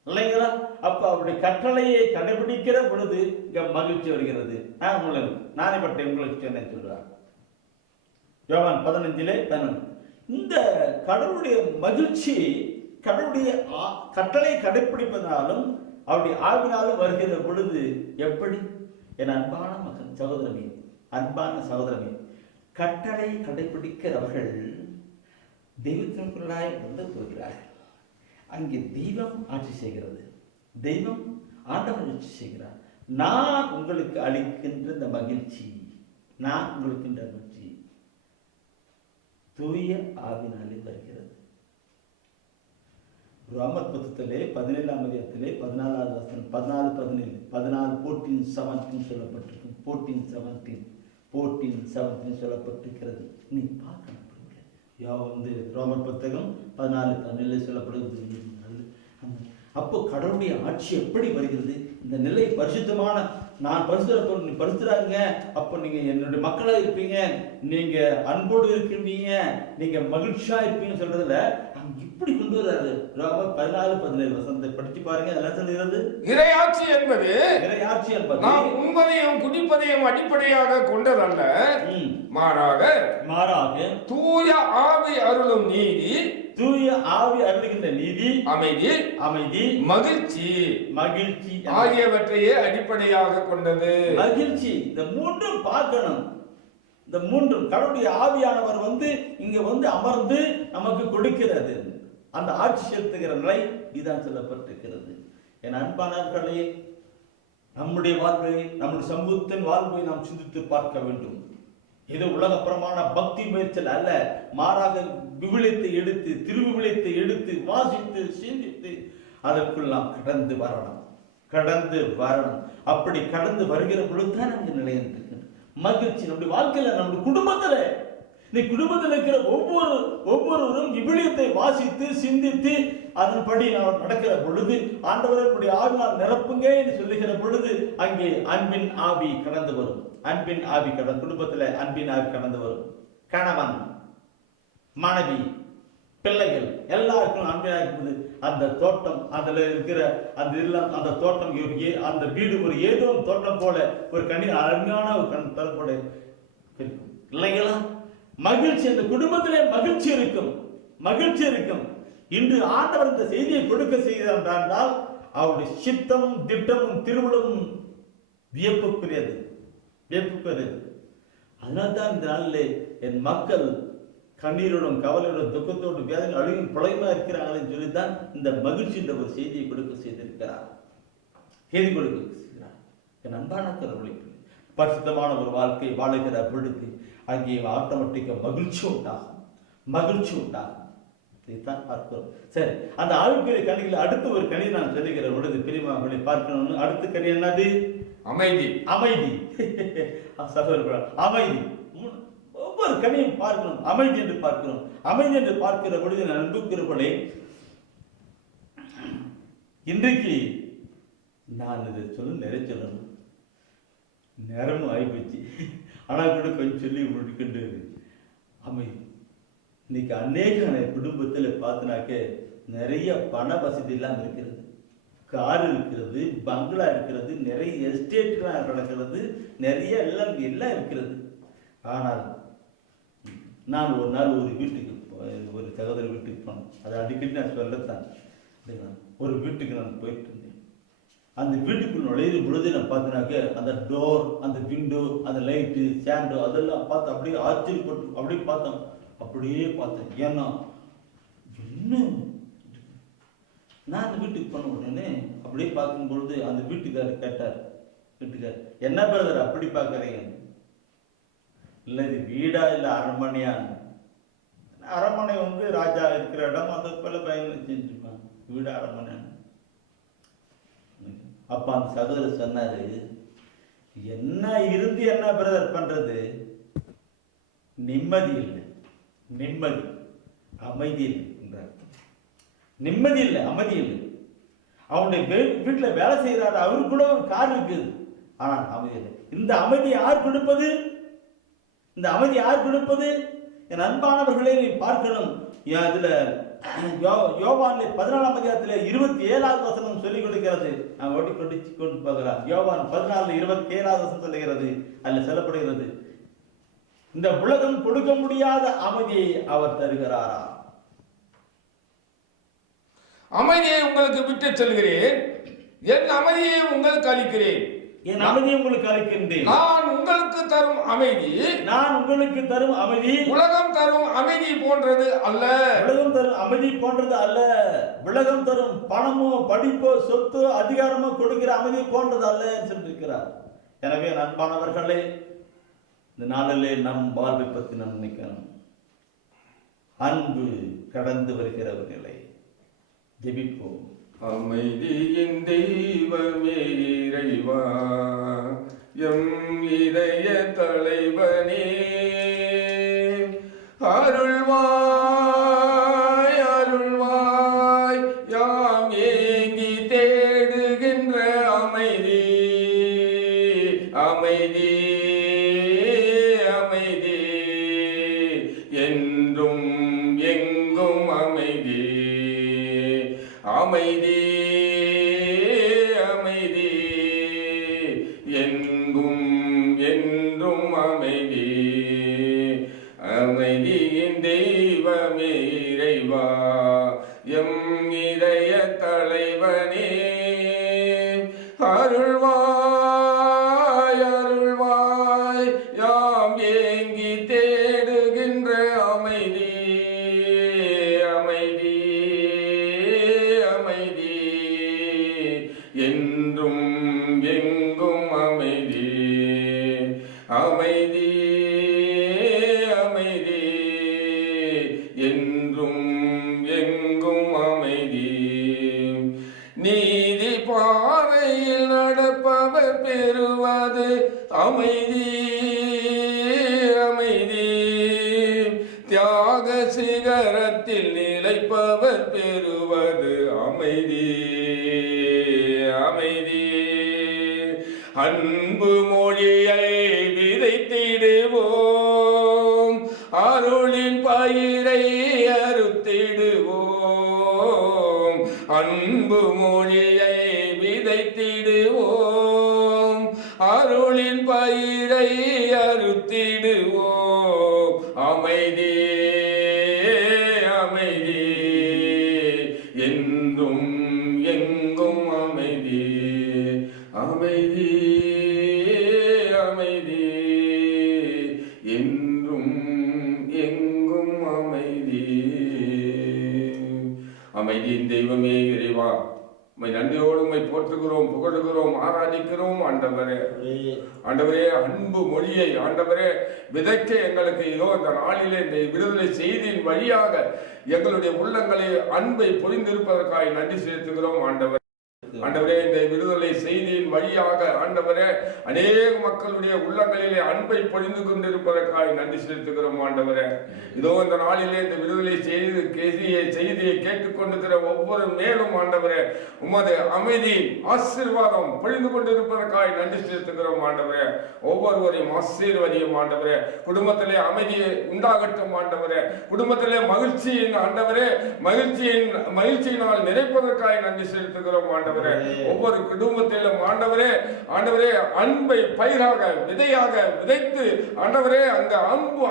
இல்லைங்களா? அப்ப அவருடைய கட்டளையை கடைபிடிக்கிற பொழுது இங்க மகிழ்ச்சி வருகிறது. நானே பட்டை உங்களுக்கு சொன்னேன் சொல்றார் யோவான் 15:11. இந்த கடவுளுடைய மகிழ்ச்சி கடவுளுடைய கட்டளை கடைபிடிப்பதாலும் அவருடைய ஆவினாலும் வருகிற பொழுது எப்படி? என் அன்பான சகோதரமே, கட்டளை கடைபிடிக்கிறவர்கள் தெய்வத்திற்குள்ளாய் வந்து போகிறார்கள். அங்கே தெய்வம் ஆட்சி செய்கிறது. தெய்வம் ஆண்டவர் ஆட்சி செய்கிறார். நான் உங்களுக்கு அளிக்கின்ற இந்த மகிழ்ச்சி, தூய ஆவினாலே வருகிறது. ரோமர் புத்தகத்திலே 17ஆம் அதிகாரத்திலே 14வது வசனம் 14:17 14:17 சொல்லப்பட்டிருக்கும். 14:17 சொல்லப்பட்டிருக்கிறது. நீ பார்க்கணும். ரோமர் புத்தகம் 14:17 சொல்லப்படுகிறது. அப்போ கடவுளுடைய ஆட்சி எப்படி வருகிறது? இந்த நிலை பரிசுத்தமான, நான் பரிசுத்தம் நீ பரிசுறாங்க, அப்ப நீங்க என்னுடைய மக்களா இருப்பீங்க, நீங்க அன்போடு இருப்பீங்க, நீங்க மகிழ்ச்சியா இருப்பீங்கன்னு சொல்றதுல இப்படி கொண்டு வர்றாரு. 14-17 வசனத்தை படிச்சு பாருங்க. அதெல்லாம் சொல்லுகிறது இறையாட்சி என்பது நாம் உண்பதையும் குடிப்பதையும் அடிப்படையாக கொண்டதல்ல, மாறாக தூய ஆவி அருளும் நீதி, தூய ஆவி அருளுகின்ற நீதி, அமைதி, மகிழ்ச்சி ஆகியவற்றையே அடிப்படையாக கொண்டது. மகிழ்ச்சி, இந்த மூன்றும் பார்க்கணும். இந்த மூன்றும் கடவுளுடைய ஆவியானவர் இங்க அமர்ந்து நமக்கு கொடுக்கிறது. அந்த ஆட்சி செலுத்துகிற நிலை இதுதான் சொல்லப்பட்டிருக்கிறது. என் அன்பானவர்களே, நம்முடைய வாழ்வை, நம்முடைய சமூகத்தின் வாழ்வை நாம் சிந்தித்து பார்க்க வேண்டும். இது உலகப்புறமான பக்தி முயற்சிகள் அல்ல, மாறாக விவிலியத்தை எடுத்து, திருவிவிலியத்தை எடுத்து வாசித்து சிந்தித்து அதற்குள் நாம் கடந்து வரணும். அப்படி கடந்து வருகிற பொழுதுதான் நமக்கு நிலையம் மகிழ்ச்சி நம்முடைய வாழ்க்கையில, நம்முடைய குடும்பத்துல, இந்த குடும்பத்தில் இருக்கிற ஒவ்வொருவரும் விவிலியத்தை வாசித்து சிந்தித்து அதன்படி நாம் நடக்கிற பொழுது, ஆண்டவருடைய ஆவியால் நிரப்புங்க என்று சொல்லுகிற பொழுது அங்கே அன்பின் ஆவி கடந்து வரும். குடும்பத்துல அன்பின் ஆவி கடந்து வரும். கணவன், மனைவி, பிள்ளைகள் எல்லாருக்கும் அன்பினா இருக்குது. அந்த தோட்டம், அதுல இருக்கிற அந்த இல்லம், அந்த தோட்டம், அந்த வீடு ஒரு ஏதோ தோட்டம் போல ஒரு அருமையான ஒரு கண் போல இருக்கும் இல்லைங்களா? மகிழ்ச்சி, அந்த குடும்பத்திலே மகிழ்ச்சி இருக்கும். இன்று ஆண்டவர் இந்த செய்தியை கொடுக்க செய்தார் என்றால் அவருடைய சித்தமும் திட்டமும் திருவிழமும் வியப்புக்குரியது. அதனால்தான் இந்த நாளிலே என் மக்கள் கண்ணீரோடும் கவலையோடும் துக்கத்தோடும் வேதனை அழுகும் புலையுமா இருக்கிறாங்களே சொல்லித்தான் இந்த மகிழ்ச்சி என்ற ஒரு செய்தியை கொடுக்க செய்திருக்கிறார். என் அன்பான கடவுளை, பரிசுத்தமான ஒரு வாழ்க்கை வாழுகிற பொழுது அங்கே ஆட்டோமேட்டிக்கா மகிழ்ச்சி உண்டாகும். இதைத்தான் பார்க்கிறோம். சரி, அந்த ஆவிக்குரிய கனிகளை அடுத்த ஒரு கனி நான் சொல்லுகிற பொழுது பிரியமானவர்களை பார்க்கணும். அடுத்த கனி என்னது? அமைதி. சகோதரர்களே, அமைதி. ஒவ்வொரு கனியும் பார்க்கணும். அமைதி என்று பார்க்கிற பொழுது நான் அன்புக்கிறவர்களே, இன்றைக்கு நான் இதை நிறைய சொல்லணும், நேரமும் ஆகிப்போச்சு. ஆனால் கூட கொஞ்சம் சொல்லி முடிக்கின்ற அமைதி. இன்னைக்கு அநேக குடும்பத்தில் பார்த்தினாக்க நிறைய பண வசதி எல்லாம் இருக்கிறது, கார் இருக்கிறது, பங்களா இருக்கிறது, நிறைய எஸ்டேட்லாம் நடக்கிறது, நிறைய எல்லாம் இருக்கிறது. ஆனால் நான் ஒரு நாள் ஒரு வீட்டுக்கு, ஒரு சகோதர வீட்டுக்கு போனேன். அதை அடிக்கடி நான் சொல்லத்தான். ஒரு வீட்டுக்கு நான் போயிட்டு இருந்தேன். அந்த வீட்டுக்குள் நுழையிற பொழுது நான் பார்த்தினாக்க அந்த டோர், அந்த விண்டோ, அந்த லைட்டு, ஸ்டாண்டோ அதெல்லாம் பார்த்து அப்படியே ஆச்சரியப்பட்டு அப்படியே பார்த்தேன். ஏன்னா இன்னும் நான் அந்த வீட்டுக்கு போன உடனே அப்படியே பார்க்கும்பொழுது அந்த வீட்டுக்காரர் கேட்டார், என்ன பிரதர் அப்படி பார்க்கறீங்க? இல்லை இது வீடா இல்லை அரண்மனையா? அரண்மனை ராஜா இருக்கிற இடம், அதை போல பயன் செஞ்சுருப்பான். வீடா அரண்மனை? அப்ப அந்த சகோதரர் சொன்னாரு, என்ன இருந்து என்ன பிரதர் பண்றது? நிம்மதி இல்லை, அமைதி இல்லை. நிம்மதி இல்லை, அமைதி இல்லை. அவனுடைய வீட்டுல வேலை செய்யறாரு, அவரு கூட ஒரு கார் இருக்குது, ஆனா அமைதி இல்லை. இந்த அமைதி யார் கொடுப்பது? என் அன்பானவர்களே, நீ பார்க்கணும். இதுல யோவான்ல 14ஆம் அதிகாரத்துல 27வது வசனம் சொல்லிக் கொடுக்கிறது. நான் கொண்டு பார்க்கலாம். யோவான் 14:27 வசனம் சொல்லுகிறது. அதுல சொல்லப்படுகிறது, இந்த உலகம் கொடுக்க முடியாத அமைதியை அவர் தருகிறாரா? அமைதியை உங்களுக்கு விட்டு செல்கிறேன், என் அமைதியை உங்களுக்கு அளிக்கிறேன். என் அமைதியை உங்களுக்கு அளிக்கின்றேன். நான் உங்களுக்கு தரும் அமைதி உலகம் தரும் அமைதி போன்றது அல்ல. உலகம் தரும் பணமோ படிப்போ சொத்தோ அதிகாரமோ கொடுக்கிற அமைதி போன்றது அல்ல சொல்லியிருக்கிறார். எனவே நண்பானவர்களே, இந்த நாளிலே நம் வாழ்வை பற்றி நாம் நினைக்கணும். அன்பு கடந்து வருகிற ஒரு நிலை. ஜெபிப்போம். அமைதியின் தெய்வமே இறைவா, எம் இதய தலைவனே, அருள்வாய், யாம் ஏங்கி தேடுகின்ற அமைதி அமைதி அமைதி அமைதி என்றும் எங்கும் அமைதி அமைதி அமைதி எங்கும் என்றும் அமைதி அமைதியின் தெய்வமே இறைவா எம் இதய தலைவனே அருள்வாய் அருள்வாய் யாம் ஏங்கி தேடுகின்ற அமைதி அமைதி அமைதி என்றும் எங்கும் அமைதி அமைதி அமைதி என்றும் எங்கும் அமைதி நீதி பாதையில் நடப்பவர் பெறுவது அமைதி அமைதி தியாக சிகரத்தில் நிலைப்பவர் பெறுவது அமைதி அமைதி அன்பு மொழியை விதைத்திடுவோம் அருளின் பயிரை அறுத்திடுவோம் அன்பு மொழியை விதைத்திடுவோம் அருளின் பயிரை அறுத்திடுவோம் அமைதி அமைதி என்றும் எங்கும் அமைதி அமைதி அமைதி என்றும் எங்கும் அமைதி அமைதியின் தெய்வமே இறைவா உம்மை நன்றியோடு உம்மை போற்றுகிறோம் புகழுகிறோம் ஆராதிக்கிறோம் ஆண்டவரே ஆண்டவரே அன்பு மொழியை ஆண்டவரே விதைக்க எங்களுக்கு இதோ இந்த நாளிலே இந்த விடுதலை செய்தியின் வழியாக எங்களுடைய உள்ளங்களை அன்பை பொழிந்திருப்பதற்காக நன்றி செலுத்துகிறோம் ஆண்டவர் ஆண்டவரே இந்த விடுதலை செய்தியின் வழியாக ஆண்டவரே அநேக மக்களுடைய உள்ளங்களிலே அன்பை பொழிந்து கொண்டிருப்பதற்காக நன்றி செலுத்துகிறோம் ஆண்டவரே இதோ இந்த நாளிலே இந்த விடுதலை செய்தியை கேட்டுக்கொண்டிருக்கிற ஒவ்வொரு மேலும் ஆண்டவரே உமது அமைதி ஆசீர்வாதம் பொழிந்து கொண்டிருப்பதற்காக நன்றி செலுத்துகிறோம் ஆண்டவரே ஒவ்வொருவரையும் ஆசீர்வதியும் ஆண்டவரே குடும்பத்திலே அமைதியை உண்டாகட்டும் ஆண்டவரே குடும்பத்திலே மகிழ்ச்சியின் ஆண்டவரே மகிழ்ச்சியினால் நிறைப்பதற்காக நன்றி செலுத்துகிறோம் ஆண்டவரே ஒவ்வொரு குடும்பத்திலும் ஆண்டவரே அன்பை பயிராக விதையாக விதைத்து ஆண்டவரே அந்த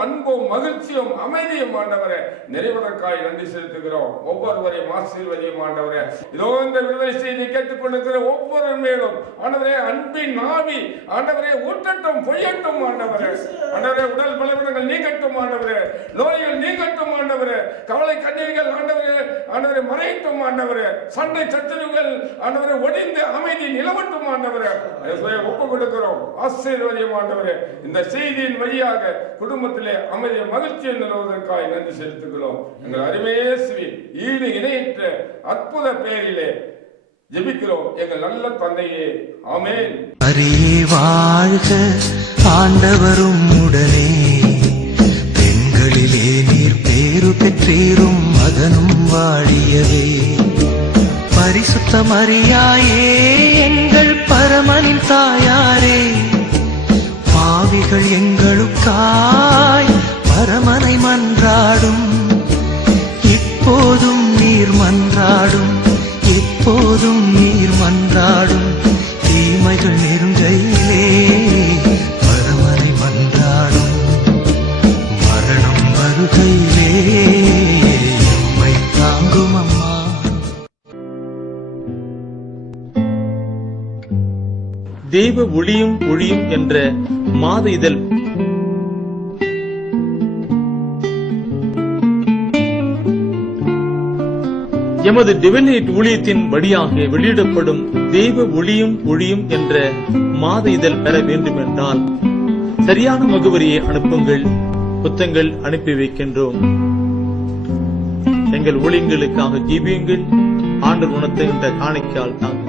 அன்பும் மகிழ்ச்சியும் அமைதியும் ஆண்டவரே நிறைவதற்காக நன்றி செலுத்துகிறோம் ஒவ்வொருவரையும் ஆசீர்வதியும் ஆண்டவரே இதோ இந்த விடுதலை செய்தி கேட்டுக்கொண்டிருக்கிற ஒவ்வொரு மேலும் ஆண்டவரே அன்பின் ஆவி ஆண்டவரே ஊற்றட்டும் பொய்யட்டும் ஆண்டவரே உடல் பலவீனங்கள் நீங்கட்டும் ஆண்டவரே நோய்கள் நீங்கட்டும் ஆண்டவரே கவலை கண்ணீர்கள் ஆண்டவரே மறையட்டும் ஆண்டவரே சண்டை சச்சரவுகள் ஆண்டவரே ஒழிந்து அமைதி நிலவட்டும் ஆண்டவரே ஒப்பு கொடுக்கிறோம் ஆசீர்வதியும் ஆண்டவரே இந்த செய்தியின் வழியாக குடும்பத்திலே அமைதி மகிழ்ச்சியை நிலவுவதற்காக நன்றி செலுத்துகிறோம் எங்கள் அருமையேசுவின் ஈடு இணையற்ற அற்புத பெயரிலே ஜெபிக்கிறோம் எங்கள் நல்ல தந்தையே ஆமென். அரியே வாழ்க ஆண்டவரும் உடனே பெண்களிலே நீர் பேரு பெற்றீரும் மகனும் வாழியவே பரிசுத்த மரியாயே எங்கள் பரமனின் தாயாரே பாவிகள் எங்களுக்காய் பரமனை மன்றாடும் இப்போதும் நீர் மன்றாடும் எப்போதும் நீர் மன்றாடும் தீமைகள் நெருங்கையிலே பரமனை மன்றாடும் மரணம் வருகையிலே எம்மை தாங்கும் அம்மா. தெய்வ ஒளியும் ஒளியும் என்ற மாத இதழ் எமது டிவைன் ஊழியத்தின் வழியாக வெளியிடப்படும் தெய்வ ஒளியும் ஒளியும் என்ற மாத இதழ் பெற வேண்டும் என்றால் சரியான முகவரியை அனுப்புங்கள். புத்தகங்கள் அனுப்பி வைக்கின்றோம். எங்கள் ஊழியங்களுக்காக ஜீவியுங்கள். ஆண்டவர் உணர்த்துகின்ற காணிக்கையால் தாங்க.